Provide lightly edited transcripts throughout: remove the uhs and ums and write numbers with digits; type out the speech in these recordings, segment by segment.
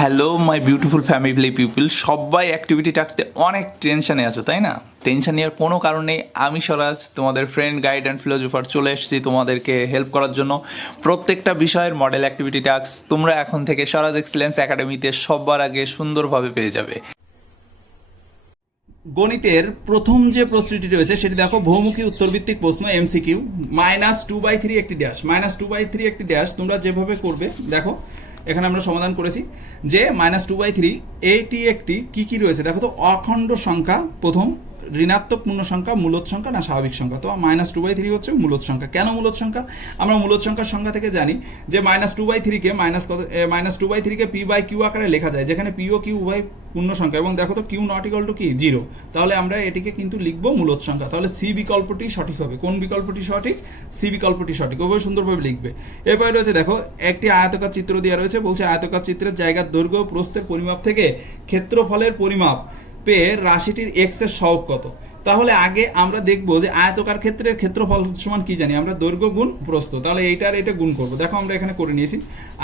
Hello my beautiful family people, সবাই activity টাস্কে অনেক টেনশানে আছো, তাই না? টেনশন নেওয়ার কোনো কারণ নেই। আমি স্বরাজ, তোমাদের ফ্রেন্ড, গাইড অ্যান্ড ফিলোজফার, চলে এসেছি তোমাদেরকে হেল্প করার জন্য। প্রত্যেকটা বিষয়ের মডেল অ্যাক্টিভিটি টাস্ক তোমরা এখন থেকে স্বরাজ এক্সেলেন্স একাডেমিতে সবার আগে সুন্দরভাবে পেয়ে যাবে। গণিতের প্রথম যে প্রশ্নটি রয়েছে সেটি দেখো, বহুমুখী উত্তরভিত্তিক প্রশ্ন এমসিকিউ। -2/3 একটি ড্যাশ, -2/3 একটি ড্যাশ তোমরা যেভাবে করবে দেখো, এখানে আমরা সমাধান করেছি যে -2/3 এইটি একটি কি রয়েছে দেখো তো, অখণ্ড সংখ্যা, প্রথম ঋণাত্মক পূর্ণ সংখ্যা, মূলদ সংখ্যা না স্বাভাবিক সংখ্যা। তো -2/3 হচ্ছে মূলদ সংখ্যা। কেন মূলদ সংখ্যা? আমরা মূলদ সংখ্যার সংখ্যা থেকে জানি যে -2/3 কে p/q আকারে লেখা যায়, যেখানে p ও q উভয় পূর্ণ সংখ্যা, এবং দেখো তো q নট ইকুয়াল টু কি 0। তাহলে আমরা এটিকে কিন্তু লিখবো মূলদ সংখ্যা। তাহলে সি বিকল্পটি সঠিক হবে। কোন বিকল্পটি সঠিক? সি বিকল্পটি সঠিক। ওভাবে সুন্দরভাবে লিখবে। এরপরে রয়েছে দেখো, একটি আয়তাকার চিত্র দেওয়া রয়েছে। বলছে আয়তাকার চিত্রের জায়গার দৈর্ঘ্য প্রস্থের পরিমাপ থেকে ক্ষেত্রফলের পরিমাপ পেয়ে রাশিটির এক্স এর সহগ কত। তাহলে আগে আমরা দেখবো যে আয়তকার ক্ষেত্রের ক্ষেত্রফল সমান কি জানি আমরা, দৈর্ঘ্য গুণ প্রস্থ। তাহলে এইটার এটা গুণ করব। দেখো আমরা এখানে করে নিয়েছি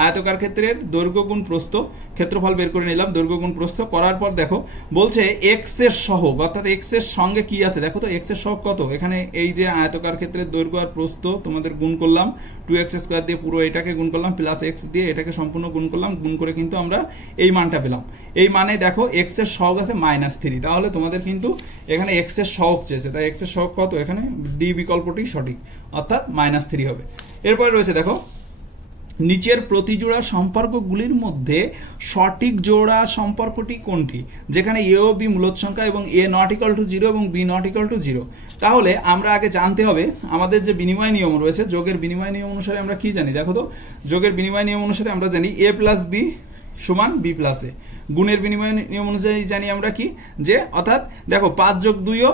আয়তকার ক্ষেত্রের দৈর্ঘ্য গুণ প্রস্থ, ক্ষেত্রফল বের করে নিলাম, দৈর্ঘ্য গুণ প্রস্থ করার পর দেখো বলছে এক্স এর সহগ, অর্থাৎ এক্স এর সঙ্গে কি আছে দেখো তো, এক্স এর সহগ কত। এখানে এই যে আয়তকার ক্ষেত্রের দৈর্ঘ্য আর প্রস্থ তোমাদের গুণ করলাম, 2x² দিয়ে পুরো এটাকে গুণ করলাম, প্লাস এক্স দিয়ে এটাকে সম্পূর্ণ গুণ করলাম, গুণ করে কিন্তু আমরা এই মানটা পেলাম। এই মানে দেখো এক্স এর সহগ আছে -3। তাহলে তোমাদের কিন্তু এখানে এক্স এর সহগ চেয়েছে, তাই এক্স এর সহগ কত, এখানে ডি বিকল্পটি সঠিক, অর্থাৎ -3 হবে। এরপরে রয়েছে দেখো, নিচের প্রতিজোড়া সম্পর্কগুলির মধ্যে সঠিক জোড়া সম্পর্কটি কোনটি, যেখানে এ ও বি মূলদ সংখ্যা এবং এ নট ইকুয়াল টু 0 এবং বি নট ইকুয়াল টু 0। তাহলে আমরা আগে জানতে হবে আমাদের যে বিনিময় নিয়ম রয়েছে, যোগের বিনিময় নিয়ম অনুসারে আমরা কি জানি দেখো তো, যোগের বিনিময় নিয়ম অনুসারে আমরা জানি a প্লাস বি সমান বি প্লাস এ। গুণের বিনিময় নিয়ম অনুযায়ী জানি আমরা কি, যে অর্থাৎ দেখো 5 যোগ 2 ও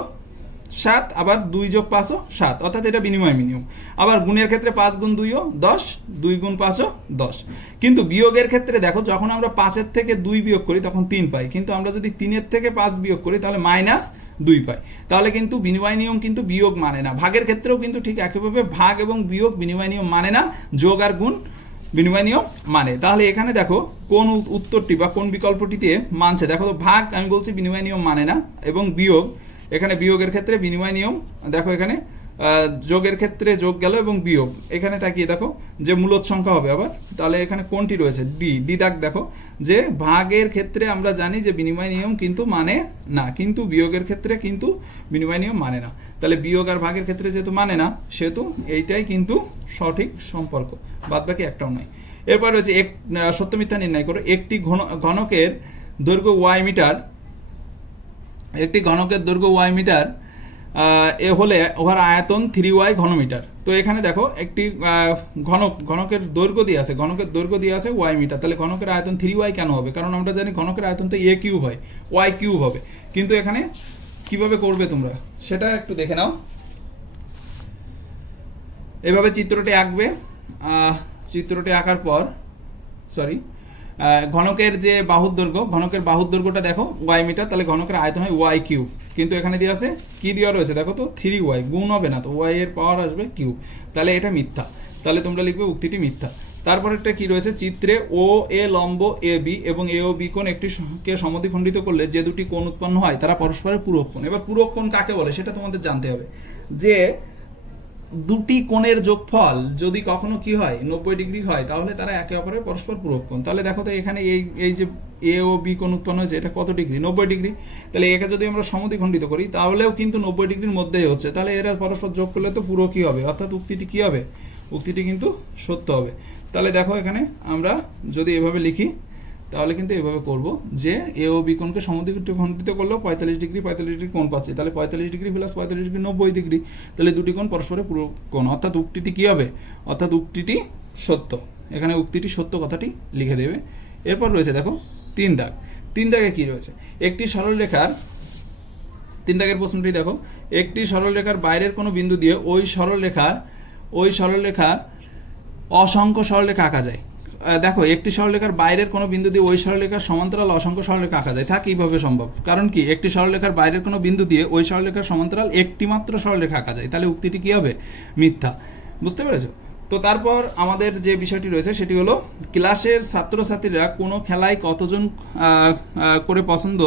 7, আবার 2 যোগ 5 ও 7, অর্থাৎ এটা বিনিময় নিয়ম। আবার গুণের ক্ষেত্রে 5 গুণ 2 ও 10, 2 গুণ 5 ও 10। কিন্তু বিয়োগের ক্ষেত্রে দেখো, যখন আমরা 5 এর থেকে 2 বিয়োগ করি তখন 3 পাই, কিন্তু আমরা যদি 3 এর থেকে 5 বিয়োগ করি তাহলে -2 পাই। তাহলে কিন্তু বিনিময় নিয়ম কিন্তু বিয়োগ মানে না। ভাগের ক্ষেত্রেও কিন্তু ঠিক একইভাবে ভাগ এবং বিয়োগ বিনিময় নিয়ম মানে না, যোগ আর গুণ বিনিময় নিয়ম মানে। তাহলে এখানে দেখো কোন উত্তরটি বা কোন বিকল্পটিতে মানছে দেখো তো, ভাগ আমি বলছি বিনিময় নিয়ম মানে না, এবং বিয়োগ, এখানে বিয়োগের ক্ষেত্রে বিনিময় নিয়ম দেখো, এখানে যোগের ক্ষেত্রে যোগ গেল এবং বিয়োগ, এখানে তাকিয়ে দেখো যে মূলদ সংখ্যা হবে আবার। তাহলে এখানে কোনটি রয়েছে, ডি দাগ দেখো, যে ভাগের ক্ষেত্রে আমরা জানি যে বিনিময় নিয়ম কিন্তু মানে না, কিন্তু বিয়োগের ক্ষেত্রে কিন্তু বিনিময় নিয়ম মানে না। তাহলে বিয়োগ আর ভাগের ক্ষেত্রে যেহেতু মানে না, সেহেতু এইটাই কিন্তু সঠিক সম্পর্ক, বাদ বাকি একটাও নয়। এরপর রয়েছে সত্য মিথ্যা নির্ণয় করো। একটি ঘনকের দৈর্ঘ্য y মিটার, একটি ঘনকের দৈর্ঘ্য y মিটার এ হলে ওর আয়তন 3y ঘনমিটার। তো এখানে দেখো একটি ঘনকের দৈর্ঘ্য দিয়ে আছে, ঘনকের দৈর্ঘ্য দিয়ে আছে y মিটার। তাহলে ঘনকের আয়তন 3y কেন হবে? কারণ আমরা জানি ঘনকের আয়তন তো a কিউব হয়, y কিউব হবে। কিন্তু এখানে কিভাবে করবে তোমরা সেটা একটু দেখে নাও। এভাবে চিত্রটি আঁকবে। চিত্রটি আঁকার পর ঘনকের যে বাহুর দৈর্ঘ্য, ঘনকের বাহুর দৈর্ঘ্যটা দেখো y মিটার, তাহলে ঘনকের আয়তন হয় y কিউব। কিন্তু এখানে দিয়ে আছে কি দেওয়া রয়েছে দেখো তো, 3y, গুণ হবে না, তো y এর পাওয়ার আসবে কিউব। তাহলে এটা মিথ্যা, তাহলে তোমরা লিখবে উক্তিটি মিথ্যা। তারপর একটা কি রয়েছে, চিত্রে ও এ লম্ব এ বি এবং এ ও বি কোণ একটিকে সমদ্বিখণ্ডিত করলে যে দুটি কোণ উৎপন্ন হয় তারা পরস্পরের পূরক কোণ। এবার পূরক কোণ কাকে বলে সেটা তোমাদের জানতে হবে, যে দুটি কোণের যোগফল যদি কখনো কি হয় 90 ডিগ্রি হয়, তাহলে তারা একে অপরের পরস্পর পূরক কোণ। তাহলে দেখো তো এখানে এই যে এ ও বি কোণ উৎপন্ন হয়েছে, এটা কত ডিগ্রি? 90 ডিগ্রি। তাহলে একে যদি আমরা সমদ্বিখণ্ডিত করি তাহলেও কিন্তু 90 ডিগ্রির মধ্যেই হচ্ছে, তাহলে এরা পরস্পর যোগ করলে তো পুরো কি হবে, অর্থাৎ উক্তিটি কি হবে, উক্তিটি কিন্তু সত্য হবে। তাহলে দেখো এখানে আমরা যদি এভাবে লিখি তাহলে কিন্তু এভাবে করব, যে এ ও বি কোণকে সমদ্বিখণ্ডিত করলেও 45 ডিগ্রি কোণ পাচ্ছি। তাহলে 45 ডিগ্রি প্লাস 45 ডিগ্রি 90 ডিগ্রি, তাহলে দুটি কোণ পরস্পরের পুরো কোণ, অর্থাৎ উক্তিটি কি হবে, অর্থাৎ উক্তিটি সত্য। এখানে উক্তিটি সত্য কথাটি লিখে দেবে। এরপর রয়েছে দেখো 3 দাগ। 3 দাগে কি রয়েছে, একটি সরলরেখার, 3 দাগের প্রশ্নটি দেখো, একটি সরলরেখার বাইরের কোনো বিন্দু দিয়ে ওই সরলরেখার অসংখ্য সরলরেখা আঁকা যায়। দেখো একটি সরলরেখার বাইরের কোনো বিন্দু দিয়ে ওই সরলরেখার সমান্তরাল অসংখ্য সরলরেখা আঁকা যায়। তা কিভাবে সম্ভব? কারণ কি, একটি সরলরেখার বাইরের কোনো বিন্দু দিয়ে ওই সরলরেখার সমান্তরাল একটি মাত্র সরলরেখা আঁকা যায়। তাহলে উক্তিটি কি হবে, মিথ্যা। বুঝতে পেরেছো? তো তারপর আমাদের যে বিষয়টি রয়েছে সেটি হলো ক্লাসের ছাত্রছাত্রীরা কোনো খেলায় কতজন করে পছন্দ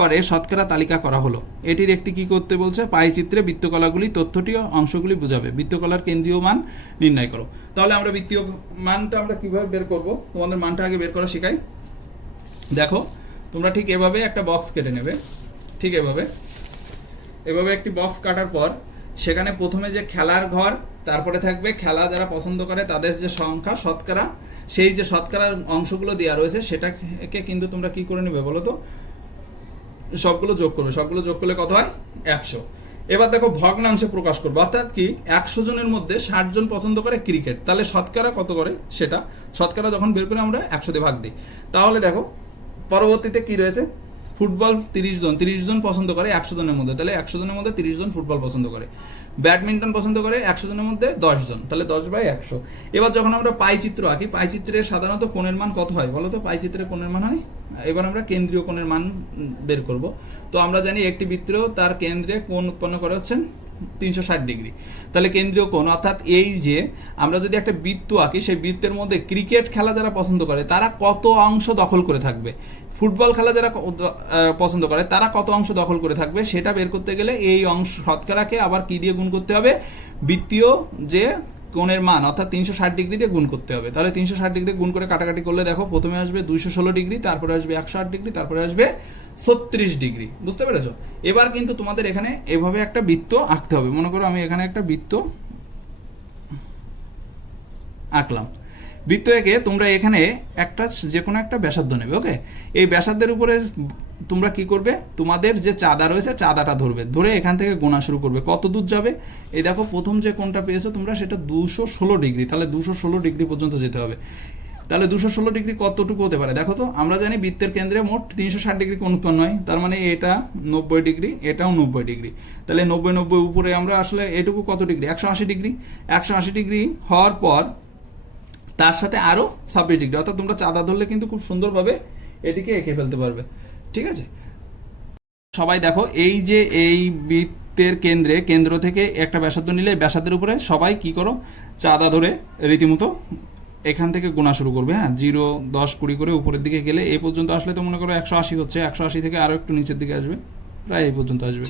করে শতকরা তালিকা করা হলো। এটির একটি কি করতে বলছে, পাইচিত্রে বৃত্তকলাগুলি তথ্যটি ও অংশগুলি বোঝাবে, বৃত্তকলার কেন্দ্রীয় মান নির্ণয় করো। তাহলে আমরা বৃত্তীয় মানটা আমরা কিভাবে বের করব, তোমাদের মানটা আগে বের করা শেখাই। দেখো তোমরা ঠিক এভাবে একটা বক্স কেটে নেবে, ঠিক এভাবে একটি বক্স কাটার পর সেখানে প্রথমে যে খেলার ঘর, তারপরে থাকবে খেলা যারা পছন্দ করে তাদের যে সংখ্যা শতকরা, সেই যে শতকরার অংশগুলো দেওয়া রয়েছে সেটাকে কিন্তু তোমরা কি করে নেবে বলো তো, সবগুলো যোগ করবে, সবগুলো যোগ করলে কত হয় 100। এবার দেখো ভগ্নাংশে প্রকাশ করবে, অর্থাৎ কি 100 জনের মধ্যে 60 জন পছন্দ করে ক্রিকেট, তাহলে শতকরা কত করে সেটা শতকরা যখন বের করে আমরা 100 দিয়ে ভাগ দিই। তাহলে দেখো পরবর্তীতে কি রয়েছে, ফুটবল 30 জন পছন্দ করে 100 জনের মধ্যে, তাহলে 100 জনের মধ্যে 30 জন ফুটবল পছন্দ করে। ব্যাডমিন্টন পছন্দ করে 100 জনের মধ্যে 10 জন, তাহলে 10/100। এবার যখন আমরা পাই চিত্র আঁকি, পাই চিত্রের সাধারণত কোণের মান কত হয় বলো তো, পাই চিত্রের কোণের মান হয়, এবার আমরা কেন্দ্রীয় কোণের মান বের করব। তো আমরা জানি একটি বৃত্ত তার কেন্দ্রে কোণ উৎপন্ন করে হচ্ছেন 360 ডিগ্রি, তাহলে কেন্দ্রীয় কোণ অর্থাৎ এই যে আমরা যদি একটা বৃত্ত আঁকি, সেই বৃত্তের মধ্যে ক্রিকেট খেলা যারা পছন্দ করে তারা কত অংশ দখল করে থাকবে, ফুটবল খেলা যারা পছন্দ করে তারা কত অংশ দখল করে থাকবে, সেটা বের করতে গেলে এই অংশ শতকরাকে আবার কি দিয়ে গুণ করতে হবে, বৃত্তীয় যে কোণের মান অর্থাৎ 360 ডিগ্রি দিয়ে গুণ করতে হবে। তাহলে 360 ডিগ্রি গুণ করে কাটাকাটি করলে দেখো প্রথমে আসবে 216 ডিগ্রি, তারপরে আসবে 108 ডিগ্রি, তারপরে আসবে 36 ডিগ্রি। বুঝতে পেরেছো? এবার কিন্তু তোমাদের এখানে এভাবে একটা বৃত্ত আঁকতে হবে। মনে করো আমি এখানে একটা বৃত্ত আঁকলাম, বৃত্ত এঁকে তোমরা এখানে একটা যে কোনো একটা ব্যাসার্ধ নেবে। ওকে, এই ব্যাসার্ধের উপরে তোমরা কি করবে, তোমাদের যে চাঁদা রয়েছে চাঁদাটা ধরবে, ধরে এখান থেকে গোনা শুরু করবে, কত দূর যাবে। এই দেখো প্রথম যে কোণটা পেয়েছো তোমরা সেটা 216 ডিগ্রি, তাহলে 216 ডিগ্রি পর্যন্ত যেতে হবে। তাহলে 216 ডিগ্রি কতটুকু হতে পারে দেখো তো, আমরা জানি বৃত্তের কেন্দ্রে মোট 360 ডিগ্রি কোণ উৎপন্ন হয়, তার মানে এটা 90 ডিগ্রি, এটাও 90 ডিগ্রি, তাহলে 90 উপরে আমরা আসলে এটুকু কত ডিগ্রি, 180 ডিগ্রি। 180 ডিগ্রি হওয়ার পর তার সাথে আরও 26 ডিগ্রি, অর্থাৎ তোমরা চাঁদা ধরলে কিন্তু খুব সুন্দরভাবে এটিকে এঁকে ফেলতে পারবে। ঠিক আছে, সবাই দেখো এই যে এই বৃত্তের কেন্দ্র থেকে একটা ব্যাসার্ধ নিলে ব্যাসার্ধের উপরে সবাই কি করো, চাঁদা ধরে রীতিমতো এখান থেকে গোনা শুরু করবে। হ্যাঁ, 0, 10, 20 করে উপরের দিকে গেলে এই পর্যন্ত আসলে তো মনে করো 180 হচ্ছে, 180 থেকে আরও একটু নিচের দিকে আসবে, প্রায় এই পর্যন্ত আসবে।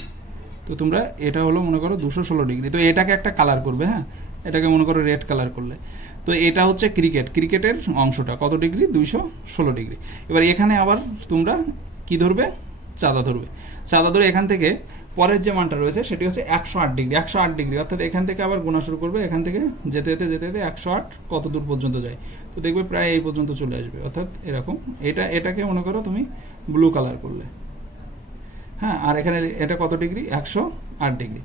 তো তোমরা এটা হলো মনে করো 216 ডিগ্রি, তো এটাকে একটা কালার করবে। হ্যাঁ, এটাকে মনে করো রেড কালার করলে, তো এটা হচ্ছে ক্রিকেটের অংশটা কত ডিগ্রি, 216 ডিগ্রি। এবার এখানে আবার তোমরা কি ধরবে, চাঁদা ধরবে। চাঁদা ধরে এখান থেকে পরের যে মানটা রয়েছে সেটি হচ্ছে 108 ডিগ্রি, 108 ডিগ্রি, অর্থাৎ এখান থেকে আবার গোনা শুরু করবে, এখান থেকে যেতে যেতে যেতে যেতে 108 কত দূর পর্যন্ত যায়, তো দেখবে প্রায় এই পর্যন্ত চলে আসবে, অর্থাৎ এরকম। এটাকে মনে করো তুমি ব্লু কালার করলে। হ্যাঁ, আর এখানে এটা কত ডিগ্রি, 108 ডিগ্রি।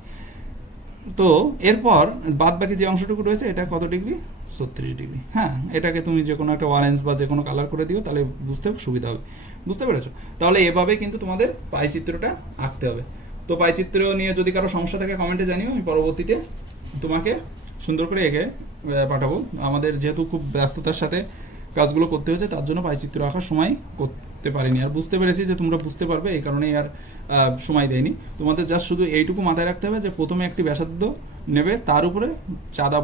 তো এরপর বাদ বাকি যে অংশটুকু রয়েছে এটা কত ডিগ্রি, 36 ডিগ্রি। হ্যাঁ, এটাকে তুমি যে কোনো একটা অরেঞ্জ বা যে কোনো কালার করে দিও, তাহলে বুঝতে সুবিধা হবে। বুঝতে পেরেছো? তাহলে এভাবে কিন্তু তোমাদের পাইচিত্রটা আঁকতে হবে। তো পাইচিত্র নিয়ে যদি কারো সমস্যা থাকে কমেন্টে জানিও, আমি পরবর্তীতে তোমাকে সুন্দর করে এঁকে পাঠাবো। আমাদের যেহেতু খুব ব্যস্ততার সাথে কাজগুলো করতে হয়েছে, তার জন্য পাইচিত্র আঁকার সময় করতে পারিনি। আর বুঝতে পেরেছি যে তোমরা বুঝতে পারবে, এই কারণেই আর সময় দেয়নি। তোমাদের জাস্ট শুধু এইটুকু মাথায় রাখতে হবে যে প্রথমে একটি ব্যাসার্ধ নেবে, তার উপরে চাঁদা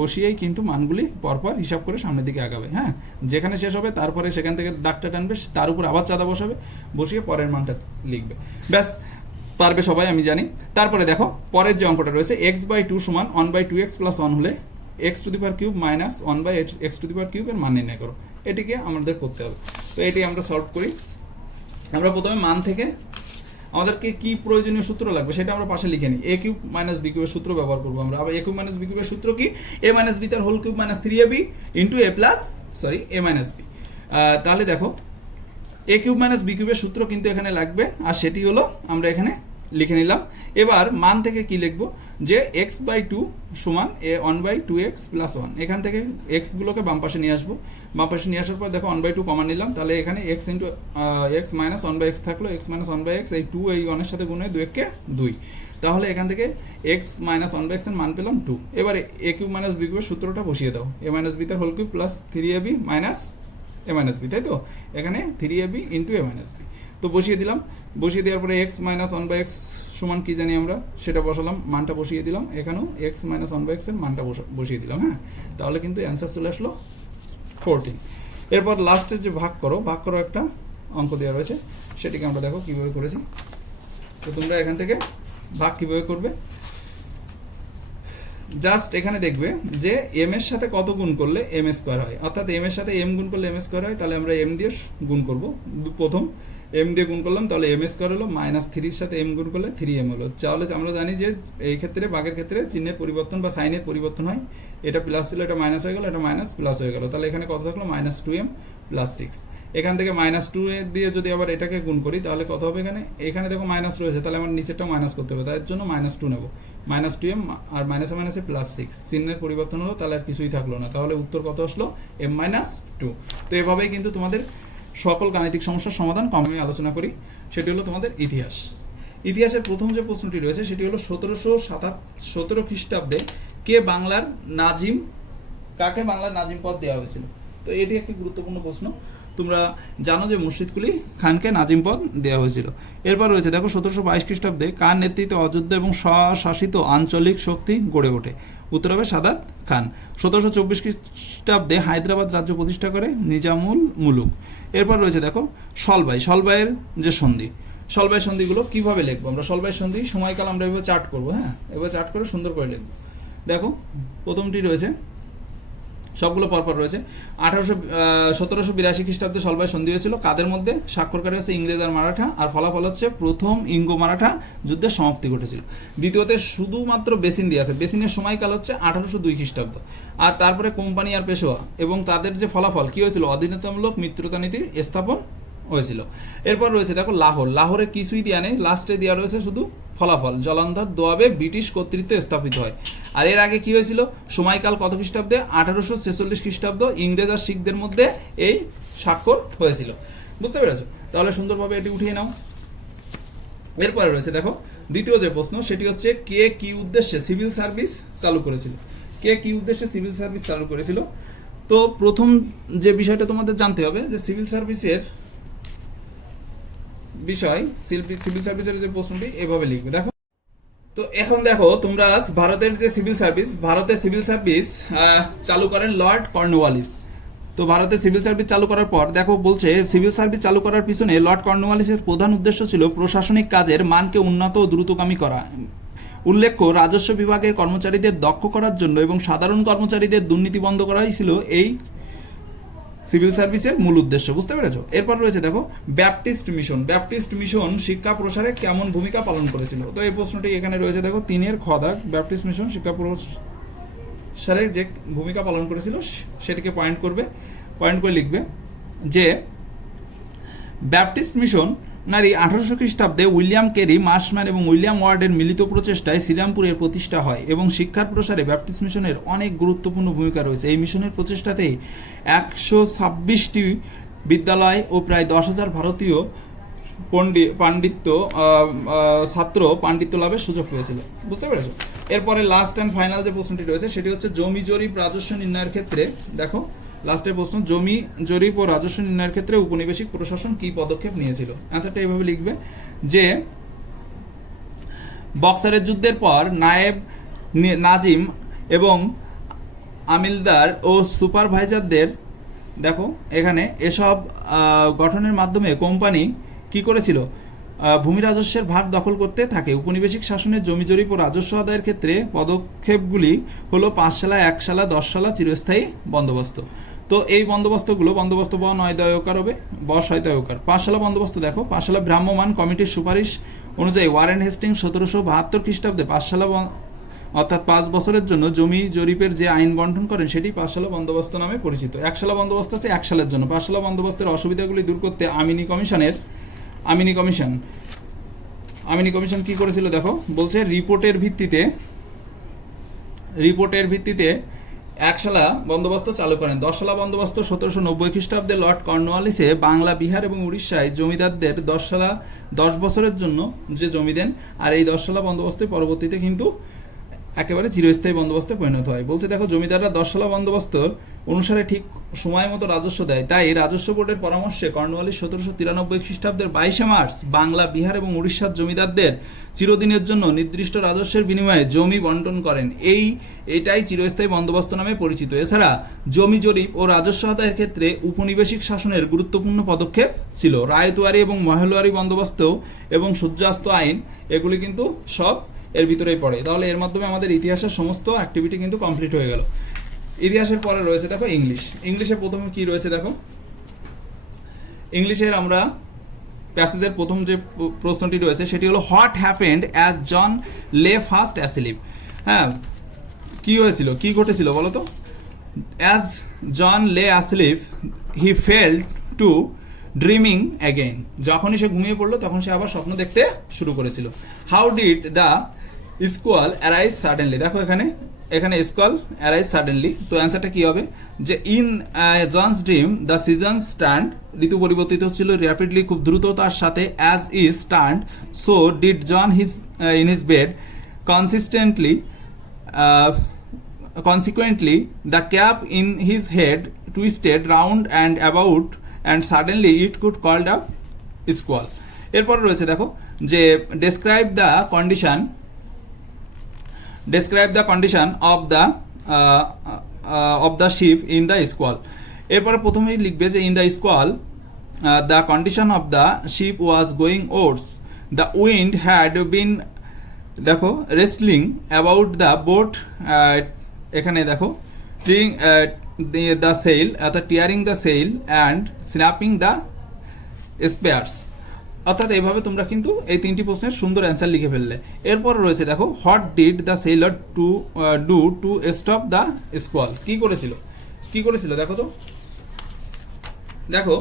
বসিয়েই কিন্তু মানগুলি পরপর হিসাব করে সামনের দিকে আগাবে। হ্যাঁ, যেখানে শেষ হবে তারপরে সেখান থেকে দাগটা টানবে, তার উপর আবার চাঁদা বসিয়ে পরের মানটা লিখবে। ব্যাস, পারবে সবাই আমি জানি। তারপরে দেখো পরের যে অঙ্কটা রয়েছে, x/2 = 1/2x + 1 হলে x³ - 1/x³ এর মান নির্ণয় করো। এটিকে আমাদের করতে হবে। তো এটি আমরা সলভ করি। আমরা প্রথমে মান থেকে আমাদেরকে কি প্রয়োজনীয় সূত্র লাগবে সেটা আমরা পাশে লিখে নিই। a³ - b³ এর সূত্র ব্যবহার করবো আমরা। আবার a³ - b³ এর সূত্র কি, a - b তার whole cube - 3ab into a - b। তাহলে দেখো a³ - b³ এর সূত্র কিন্তু এখানে লাগবে, আর সেটি হলো আমরা এখানে লিখে নিলাম। এবার মান থেকে কি লিখবো, যে x/2 = 1/2x + 1। এখান থেকে x গুলোকে বাম পাশে নিয়ে আসবো। বাম পাশে নিয়ে আসার পর দেখো 1/2 কমন নিলাম, তাহলে এখানে x - 1/x থাকলো, x - 1/x, এই 2 এই 1 এর সাথে গুণ হয়ে 2 কে 2, তাহলে এখান থেকে x - 1/x এর মান পেলাম 2। এবারে a³ - b³ এর সূত্রটা বসিয়ে দাও, a - b তার whole cube + 3ab - a - b, তাই তো? এখানে 3ab * a - b। তো বসিয়ে দিলাম, বসিয়ে দেওয়ার পরে x minus one by x সমান কী জানি আমরা সেটা বসালাম, মানটা বসিয়ে দিলাম, এখানেও এক্স মাইনাস ওয়ান বাই এক্সের মানটা বসিয়ে দিলাম। হ্যাঁ, তাহলে কিন্তু অ্যান্সার চলে আসলো 14। এরপর লাস্টের যে ভাগ করো একটা অঙ্ক দেওয়া রয়েছে, সেটিকে আমরা দেখো কীভাবে করেছি। তো তোমরা এখান থেকে ভাগ কীভাবে করবে, জাস্ট এখানে দেখবে যে এম এর সাথে কত গুণ করলে এম স্কোয়ার হয়, অর্থাৎ এম এর সাথে এম গুণ করলে এম স্কোয়ার হয়, তাহলে আমরা এম দিয়ে গুণ করব। প্রথম এম দিয়ে গুণ করলাম, তাহলে এম স্কোয়ার হলো, মাইনাস 3-র সাথে এম গুণ করলে 3m হলো। তাহলে আমরা জানি যে এই ক্ষেত্রে ভাগের ক্ষেত্রে চিহ্নের পরিবর্তন বা সাইনের পরিবর্তন হয়, এটা প্লাস ছিল, এটা মাইনাস হয়ে গেল, এটা মাইনাস প্লাস হয়ে গেল, তাহলে এখানে কত থাকলো মাইনাস 2m প্লাস 6। এখান থেকে মাইনাস 2 দিয়ে যদি আবার এটাকে গুণ করি তাহলে কত হবে, এখানে দেখো মাইনাস রয়েছে, তাহলে আমার নিচেরটাও মাইনাস করতে হবে, তার জন্য মাইনাস 2 নেব, মাইনাস 2m আর মাইনাসে মাইনাসে প্লাস 6, চিহ্নের পরিবর্তন হলো, তাহলে আর কিছুই থাকলো না, তাহলে উত্তর কত আসলো m মাইনাস 2। তো এভাবেই কিন্তু তোমাদের সকল গাণিতিক সমস্যার সমাধান আমি আলোচনা করি। সেটি হলো তোমাদের ইতিহাস। ইতিহাসের প্রথম যে প্রশ্নটি রয়েছে সেটি হলো 1717 খ্রিস্টাব্দে কাকে বাংলার নাজিম পদ দেওয়া হয়েছিল। তো এটি একটি গুরুত্বপূর্ণ প্রশ্ন। তোমরা জানো যে মুর্শিদ কুলি খানকে নাজিম পদ দেওয়া হয়েছিল। এরপর রয়েছে দেখো 1722 খ্রিস্টাব্দে কার নেতৃত্বে অযোধ্যা এবং স্বশাসিত আঞ্চলিক শক্তি গড়ে ওঠে, উত্তর হবে সাদাত খান। 1724 খ্রিস্টাব্দে হায়দ্রাবাদ রাজ্য প্রতিষ্ঠা করে নিজামুল মুলুক। এরপর রয়েছে দেখো সলবাইয়ের যে সন্ধি, সলবাই সন্ধিগুলো কিভাবে লিখবো আমরা, সলবাই সন্ধি সময়কাল আমরা এভাবে চার্ট করবো। হ্যাঁ, এভাবে চার্ট করে সুন্দর করে লিখবো। দেখো প্রথমটি রয়েছে, সবগুলো পরপর রয়েছে। 1782 খ্রিস্টাব্দে সলবাই সন্ধি হয়েছিল, কাদের মধ্যে, স্বাক্ষরকারী হচ্ছে ইংরেজ আর মারাঠা, আর ফলাফল হচ্ছে প্রথম ইঙ্গো মারাঠা যুদ্ধের সমাপ্তি ঘটেছিল। দ্বিতীয়তে শুধুমাত্র বেসিন দিয়ে আছে, বেসিনের সময়কাল হচ্ছে 1802 খ্রিস্টাব্দ। আর তারপরে কোম্পানি আর পেশোয়া এবং তাদের যে ফলাফল কি হয়েছিল, অধীনতামূলক মিত্রতা নীতির স্থাপন হয়েছিল। এরপর রয়েছে দেখো লাহোরে কিছুই দেওয়া নেই, লাস্টে দেওয়া রয়েছে শুধু ফলাফল, জলান্ধার দোয়াবে ব্রিটিশ কর্তৃত্বে স্থাপিত হয়। আর এর আগে কি হয়েছিল, সময়কাল কত খ্রিস্টাব্দে, 1846 খ্রিস্টাব্দ, ইংরেজ আর শিখদের মধ্যে এই স্বাক্ষর হয়েছিল। বুঝতে পেরেছো? তাহলে সুন্দরভাবে এটি উঠিয়ে নাও। এরপরে রয়েছে দেখো দ্বিতীয় যে প্রশ্ন, সেটি হচ্ছে কে কি উদ্দেশ্যে সিভিল সার্ভিস চালু করেছিল, কে কি উদ্দেশ্যে সিভিল সার্ভিস চালু করেছিল। তো প্রথম যে বিষয়টা তোমাদের জানতে হবে যে সিভিল সার্ভিসের বিষয়, সিভিল সার্ভিসের যে প্রশ্নটি এভাবে লিখবে। দেখো তো এখন দেখো তোমরা ভারতের সিভিল সার্ভিস চালু করেন লর্ড কর্নওয়ালিস। তো ভারতের সিভিল সার্ভিস চালু করার পর দেখো বলছে সিভিল সার্ভিস চালু করার পিছনে লর্ড কর্নওয়ালিসের প্রধান উদ্দেশ্য ছিল প্রশাসনিক কাজের মানকে উন্নত ও দ্রুতগামী করা। উল্লেখ্য, রাজস্ব বিভাগের কর্মচারীদের দক্ষ করার জন্য এবং সাধারণ কর্মচারীদের দুর্নীতি বন্ধ করাই ছিল এই সিভিল সার্ভিসের মূল উদ্দেশ্য। বুঝতে পেরেছো? এরপর রয়েছে দেখো ব্যাপটিস্ট মিশন শিক্ষা প্রসারে কেমন ভূমিকা পালন করেছিল। তো এই প্রশ্নটি এখানে রয়েছে দেখো 3-এর খ দাগ, ব্যাপটিস্ট মিশন শিক্ষা প্রসারে যে ভূমিকা পালন করেছিল সেটিকে পয়েন্ট করে লিখবে যে ব্যাপটিস্ট মিশন নারী 1800 খ্রিস্টাব্দে উইলিয়াম কেরি, মার্শম্যান এবং উইলিয়াম ওয়ার্ডের মিলিত প্রচেষ্টায় শ্রীরামপুরের প্রতিষ্ঠা হয় এবং শিক্ষার প্রসারে ব্যাপটিস্ট মিশনের অনেক গুরুত্বপূর্ণ ভূমিকা রয়েছে। এই মিশনের প্রচেষ্টাতেই 126টি বিদ্যালয় ও প্রায় 10,000 ভারতীয় ছাত্র পাণ্ডিত্য লাভের সুযোগ পেয়েছিল। বুঝতে পেরেছো? এরপরে লাস্ট অ্যান্ড ফাইনাল যে প্রশ্নটি রয়েছে সেটি হচ্ছে জমি জরিপ রাজস্ব নির্ণয়ের ক্ষেত্রে, দেখো লাস্টের প্রশ্ন, জমি জরিপ ও রাজস্ব নির্ণয়ের ক্ষেত্রে উপনিবেশিক প্রশাসন কি পদক্ষেপ নিয়েছিল। অ্যান্সারটা এইভাবে লিখবে যে বক্সারের যুদ্ধের পর নাজিম এবং আমিলদার ও সুপারভাইজারদের, দেখো এখানে এসব গঠনের মাধ্যমে কোম্পানি কি করেছিল, ভূমি রাজস্বের ভাগ দখল করতে থাকে। উপনিবেশিক শাসনের জমি জরিপ ও রাজস্ব আদায়ের ক্ষেত্রে পদক্ষেপগুলি হলো 5 শালা, 1 শালা, 10 শালা চিরস্থায়ী বন্দোবস্ত। তো এই বন্দোবস্তগুলো, বন্দোবস্ত ব 9 দয়কার হবে, ব 6 দয়কার। 5 শালা বন্দোবস্ত দেখো, 5 শালা ভ্রাম্যমাণ কমিটির সুপারিশ অনুযায়ী ওয়ারেন হেস্টিংস 1772 খ্রিস্টাব্দে 5 শালা অর্থাৎ 5 বছরের জন্য জমি জরিপের যে আইন বন্টন করেন সেটি 5 শালা বন্দোবস্ত নামে পরিচিত। 1 শালা বন্দোবস্ত আছে 1 সালের জন্য। 5 শালা বন্দোবস্তের অসুবিধাগুলি দূর করতে আমিনি কমিশন কি করেছিল দেখো, বলছে রিপোর্টের ভিত্তিতে 1 শালা বন্দোবস্ত চালু করেন। 10 শালা বন্দোবস্ত 1790 খ্রিস্টাব্দে লর্ড কর্নওয়ালিসে বাংলা, বিহার এবং উড়িষ্যায় জমিদারদের 10 বছরের জন্য যে জমি দেন, আর এই 10 শালা বন্দোবস্ত পরবর্তীতে কিন্তু একেবারে চিরস্থায়ী বন্দোবস্তে পরিণত হয়। বলছে দেখো জমিদাররা 10 শালা বন্দোবস্ত অনুসারে ঠিক সময় মতো রাজস্ব দেয়। তাই রাজস্ব বোর্ডের পরামর্শে কর্নওয়ালিস 1793 খ্রিস্টাব্দের 22 মার্চ বাংলা, বিহার এবং উড়িষ্যার জমিদারদের চিরদিনের জন্য নির্দিষ্ট রাজস্বের বিনিময়ে জমি বন্টন করেন। এটাই চিরস্থায়ী বন্দোবস্ত নামে পরিচিত। এছাড়া জমি জরিপ ও রাজস্ব আদায়ের ক্ষেত্রে উপনিবেশিক শাসনের গুরুত্বপূর্ণ পদক্ষেপ ছিল। রায়তুয়ারি এবং মহলওয়ারি বন্দোবস্ত এবং সূর্যাস্ত আইন এগুলি কিন্তু সব এর ভিতরেই পড়ে। তাহলে এর মাধ্যমে আমাদের ইতিহাসের সমস্ত অ্যাক্টিভিটি কিন্তু কমপ্লিট হয়ে গেল। ইতিহাসের পরে রয়েছে দেখো ইংলিশে প্রথমে কি রয়েছে দেখো, ইংলিশের আমরা প্যাসেজের প্রথম যে প্রশ্নটি রয়েছে সেটি হলো হোয়াট হ্যাপেন্ড অ্যাজ জন লে ফাস্ট অ্যাসলিপ। হ্যাঁ, কি হয়েছিল, কি ঘটেছিল বলো তো? অ্যাজ জন লে asleep he fail to dreaming again. যখনই সে ঘুমিয়ে পড়লো তখন সে আবার স্বপ্ন দেখতে শুরু করেছিল। How did the স্কোয়াল arise suddenly. দেখো এখানে স্কোয়াল অ্যারাইজ সাডেনলি, তো অ্যান্সারটা কি হবে যে in John's dream the seasons turn, ঋতু পরিবর্তিত হচ্ছিল র্যাপিডলি, খুব দ্রুততার সাথে, as is turn so did John in his bed consistently consequently the cap in his head twisted round and about and suddenly it could called up squall. এরপর রয়েছে দেখো যে describe the condition of the ship in the squall. এরপরে প্রথমেই লিখবে যে in the squall the condition of the ship was going worse. The wind had been দেখো wrestling about the boat, এখানে দেখো the sail, অর্থাৎ tearing the sail and snapping the spars. অর্থাৎ এইভাবে তোমরা কিন্তু এই তিনটি প্রশ্নের সুন্দর অ্যান্সার লিখে ফেললে। এরপর রয়েছে দেখো what did the sailor to do to stop the squall. কি করেছিল দেখো তো, দেখো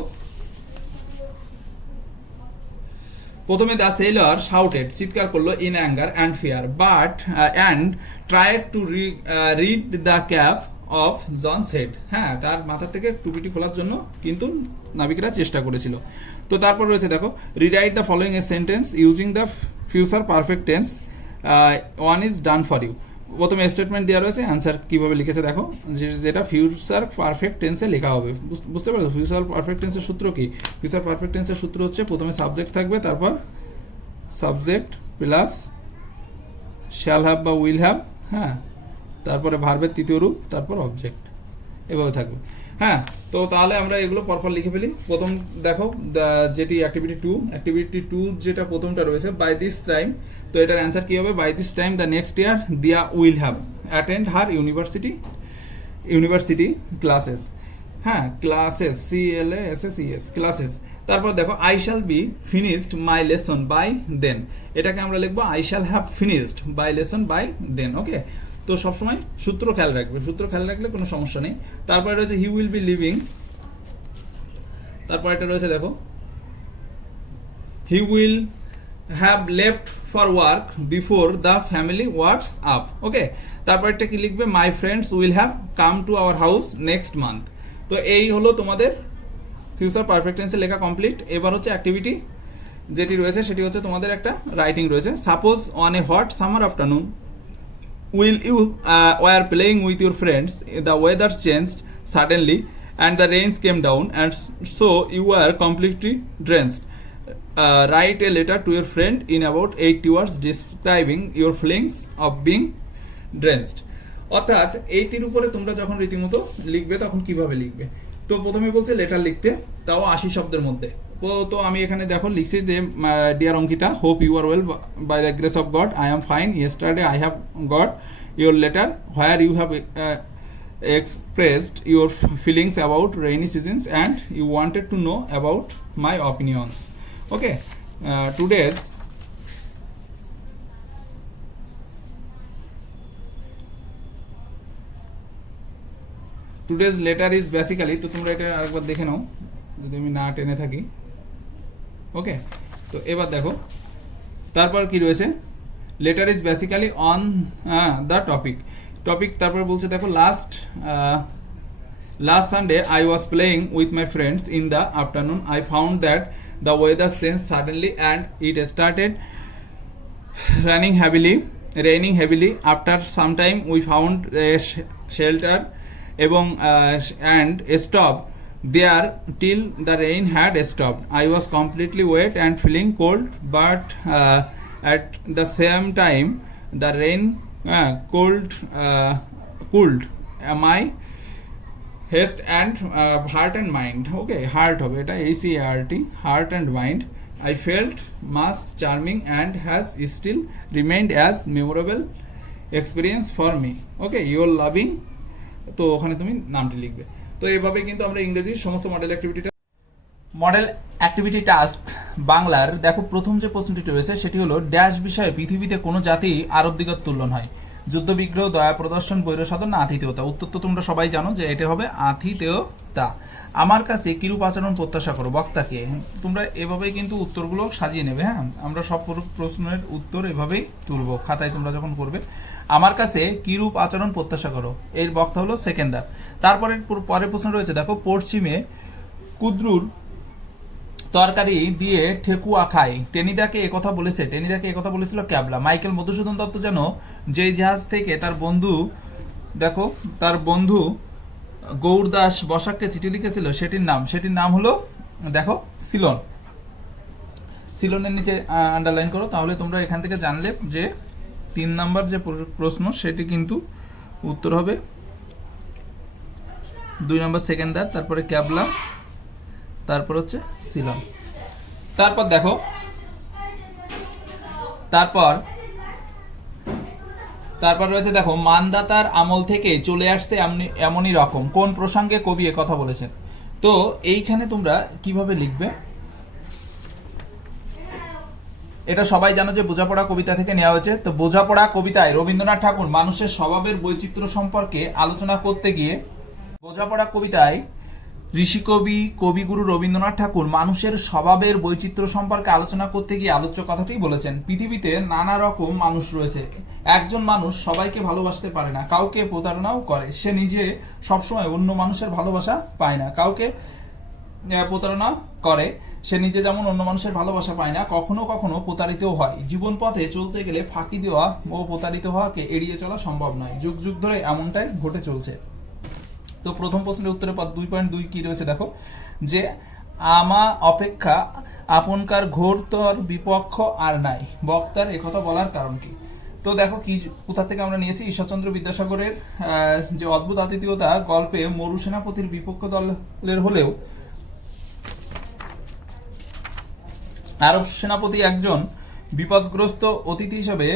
প্রথমে দ্য সেলর শাউটেড, চিৎকার করলো, in anger and fear, but and tried to rid the cap of John's head. হ্যাঁ, তার মাথা থেকে টুপিটি খোলার জন্য কিন্তু নাবিকরা চেষ্টা করেছিল। তো তারপর রয়েছে দেখো rewrite the following a sentence using the future perfect tense, one is done for you. প্রথমে স্টেটমেন্ট দেওয়া রয়েছে, অ্যান্সার কিভাবে লিখেছে দেখো, যেটা ফিউচার পারফেক্ট টেন্সে লেখা হবে। বুঝতে পারছো ফিউচার পারফেক্ট টেন্সের সূত্র কি? ফিউচার পারফেক্ট টেন্সের সূত্র হচ্ছে প্রথমে সাবজেক্ট থাকবে, তারপর সাবজেক্ট প্লাস শ্যাল হ্যাভ বা উইল হ্যাভ, হ্যাঁ, তারপরে ভার্বের তৃতীয় রূপ, তারপর অবজেক্ট, এভাবে থাকবে। হ্যাঁ, তো তাহলে আমরা এগুলো পরপর লিখে ফেলি। প্রথম দেখো যেটি অ্যাক্টিভিটি টু যেটা প্রথমটা রয়েছে বাই দিস টাইম, তো এটার অ্যান্সার কি হবে? By this time the next year Diya will have attend her university classes. হ্যাঁ, ক্লাসেস, CLASSES ক্লাসেস। তারপর দেখো I shall be finished my lesson by then, এটাকে আমরা লিখবো I shall have finished by lesson by then. Okay, তো সবসময় সূত্র খেয়াল রাখলে কোনো সমস্যা নেই। তারপরে রয়েছে হি উইল বি লিভিং, তারপর এটা রয়েছে দেখো he will have left for work before the family works up. Okay, তারপর একটা কি লিখবে? My friends will have come to our house next month. তো এই হলো তোমাদের ফিউচার পারফেক্ট টেন্সে লেখা কমপ্লিট। এবার হচ্ছে অ্যাক্টিভিটি যেটি রয়েছে সেটি হচ্ছে তোমাদের একটা রাইটিং রয়েছে। Suppose on a hot summer afternoon will you were playing with your friends, the weather changed suddenly and the rains came down and so you were completely drenched. Write a letter to your friend in about 8 words describing your feelings of being drenched. অর্থাৎ এইটির উপরে তোমরা যখন রীতিমতো লিখবে তখন কিভাবে লিখবে? তো প্রথমে বলছে লেটার লিখতে, তাও 80 শব্দের মধ্যে। তো আমি এখানে দেখো লিখছি যে dear Ankita, hope you are well by the grace of God, I am fine, yesterday I have got your letter where you have expressed your feelings about rainy seasons and you wanted to know about my opinions. Okay, today's letter is basically, তো তোমরা এটা আরেকবার দেখে নাও যদি আমি না টেনে থাকি। ওকে, তো এবার দেখো তারপর কি রয়েছে, letter is basically on the topic. তারপর বলছে দেখো last Sunday I was playing with my friends in the afternoon, I found that the weather change suddenly and it started raining heavily. After some time we found a shelter এবং and stopped there till the rain had stopped. I was completely wet and feeling cold, but at the same time the rain cooled my head and heart and mind. Okay, heart হবে এটা HEART, heart and mind. I felt much charming and has still remained as memorable experience for me. Okay, your loving, তো ওখানে তুমি নামটি লিখবে। তো এইভাবে কিন্তু আমরা ইংরেজির সমস্ত মডেল অ্যাক্টিভিটিটা মডেল অ্যাক্টিভিটি টাস্ক বাংলার দেখো প্রথম যে প্রশ্নটি রয়েছে সেটি হলো ড্যাশ বিষয়ে পৃথিবীতে কোনো জাতি আরব দিগত তুলন হয়, যুদ্ধ বিগ্রহ, দয়া প্রদর্শন, বৈরসাধন না আতিথেয়তা। উত্তর তো তোমরা সবাই জানো যে এটা হবে আতিথেয়তা। আমার কাছে কিরূপ আচরণ প্রত্যাশা করো বক্তাকে। তোমরা এভাবেই কিন্তু উত্তরগুলো সাজিয়ে নেবে। হ্যাঁ, আমরা সব প্রশ্নের উত্তর এভাবেই তুলবো খাতায় তোমরা যখন করবে। আমার কাছে কিরূপ আচরণ প্রত্যাশা করো, এর বক্তা হলো সেকেন্ডার। তারপরে পরের প্রশ্ন রয়েছে দেখো, পশ্চিমে কুদ্রুর তরকারি দিয়ে ঠেকুয়া খায়, টেনিদাকে একথা বলেছে, টেনিদাকে একথা বলেছিল ক্যাবলা। মাইকেল মধুসূদন দত্ত যেন যে জাহাজ থেকে তার বন্ধু গৌরদাস বসাককে চিঠি লিখেছিল সেটির নাম হলো দেখো সিলন। সিলনের নিচে আন্ডারলাইন করো, তাহলে তোমরা এখান থেকে জানলে যে 3 নাম্বার যে প্রশ্ন সেটি কিন্তু উত্তর হবে 2 নাম্বার সেকেন্ডার, তারপরে ক্যাবলা, তারপর হচ্ছে সিলন। তারপর দেখো, তারপর রয়েছে দেখো, মানদাতার আমল থেকে চলে আসছে এমনই রকম, কোন প্রসঙ্গে কবি কথা বলেছেন। তো এইখানে তোমরা কিভাবে লিখবে, এটা সবাই জানো যে বোঝাপড়া কবিতা থেকে নেওয়া হয়েছে। তো বোঝাপড়া কবিতায় রবীন্দ্রনাথ ঠাকুর মানুষের স্বভাবের বৈচিত্র্য সম্পর্কে আলোচনা করতে গিয়ে, বোঝাপড়া কবিতায় ঋষিকবি কবিগুরু রবীন্দ্রনাথ ঠাকুর মানুষের স্বভাবের বৈচিত্র্য সম্পর্কে আলোচনা করতে গিয়ে আলোচ্য কথাটি বলেছেন। পৃথিবীতে নানা রকম মানুষ রয়েছে, একজন মানুষ সবাইকে ভালোবাসতে পারে না, কাউকে প্রতারণাও করে, সে নিজে সবসময় অন্য মানুষের ভালোবাসা পায় না, কাউকে প্রতারণা করে, সে নিজে যেমন অন্য মানুষের ভালোবাসা পায় না, কখনো কখনো প্রতারিতও হয়। জীবন পথে চলতে গেলে ফাঁকি দেওয়া ও প্রতারিত হওয়াকে এড়িয়ে চলা সম্ভব নয়, যুগ যুগ ধরে এমনটাই ঘটে চলছে। তো প্রথম প্রশ্নের উত্তরে 2.2 কি রয়েছে দেখো, যে আমা অপেক্ষা আপনকার ঘোরতর বিপক্ষ আর নাই, বক্তার একথা বলার কারণ কি। তো দেখো কি কোথা থেকে আমরা নিয়েছি, ঈশ্বরচন্দ্র বিদ্যাসাগরের যে অদ্ভুত আতিথেয়তা গল্পে মরু সেনাপতির বিপক্ষ দলের হলেও আরব সেনাপতি একজন বিপদগ্রস্ত অতিথি হিসেবে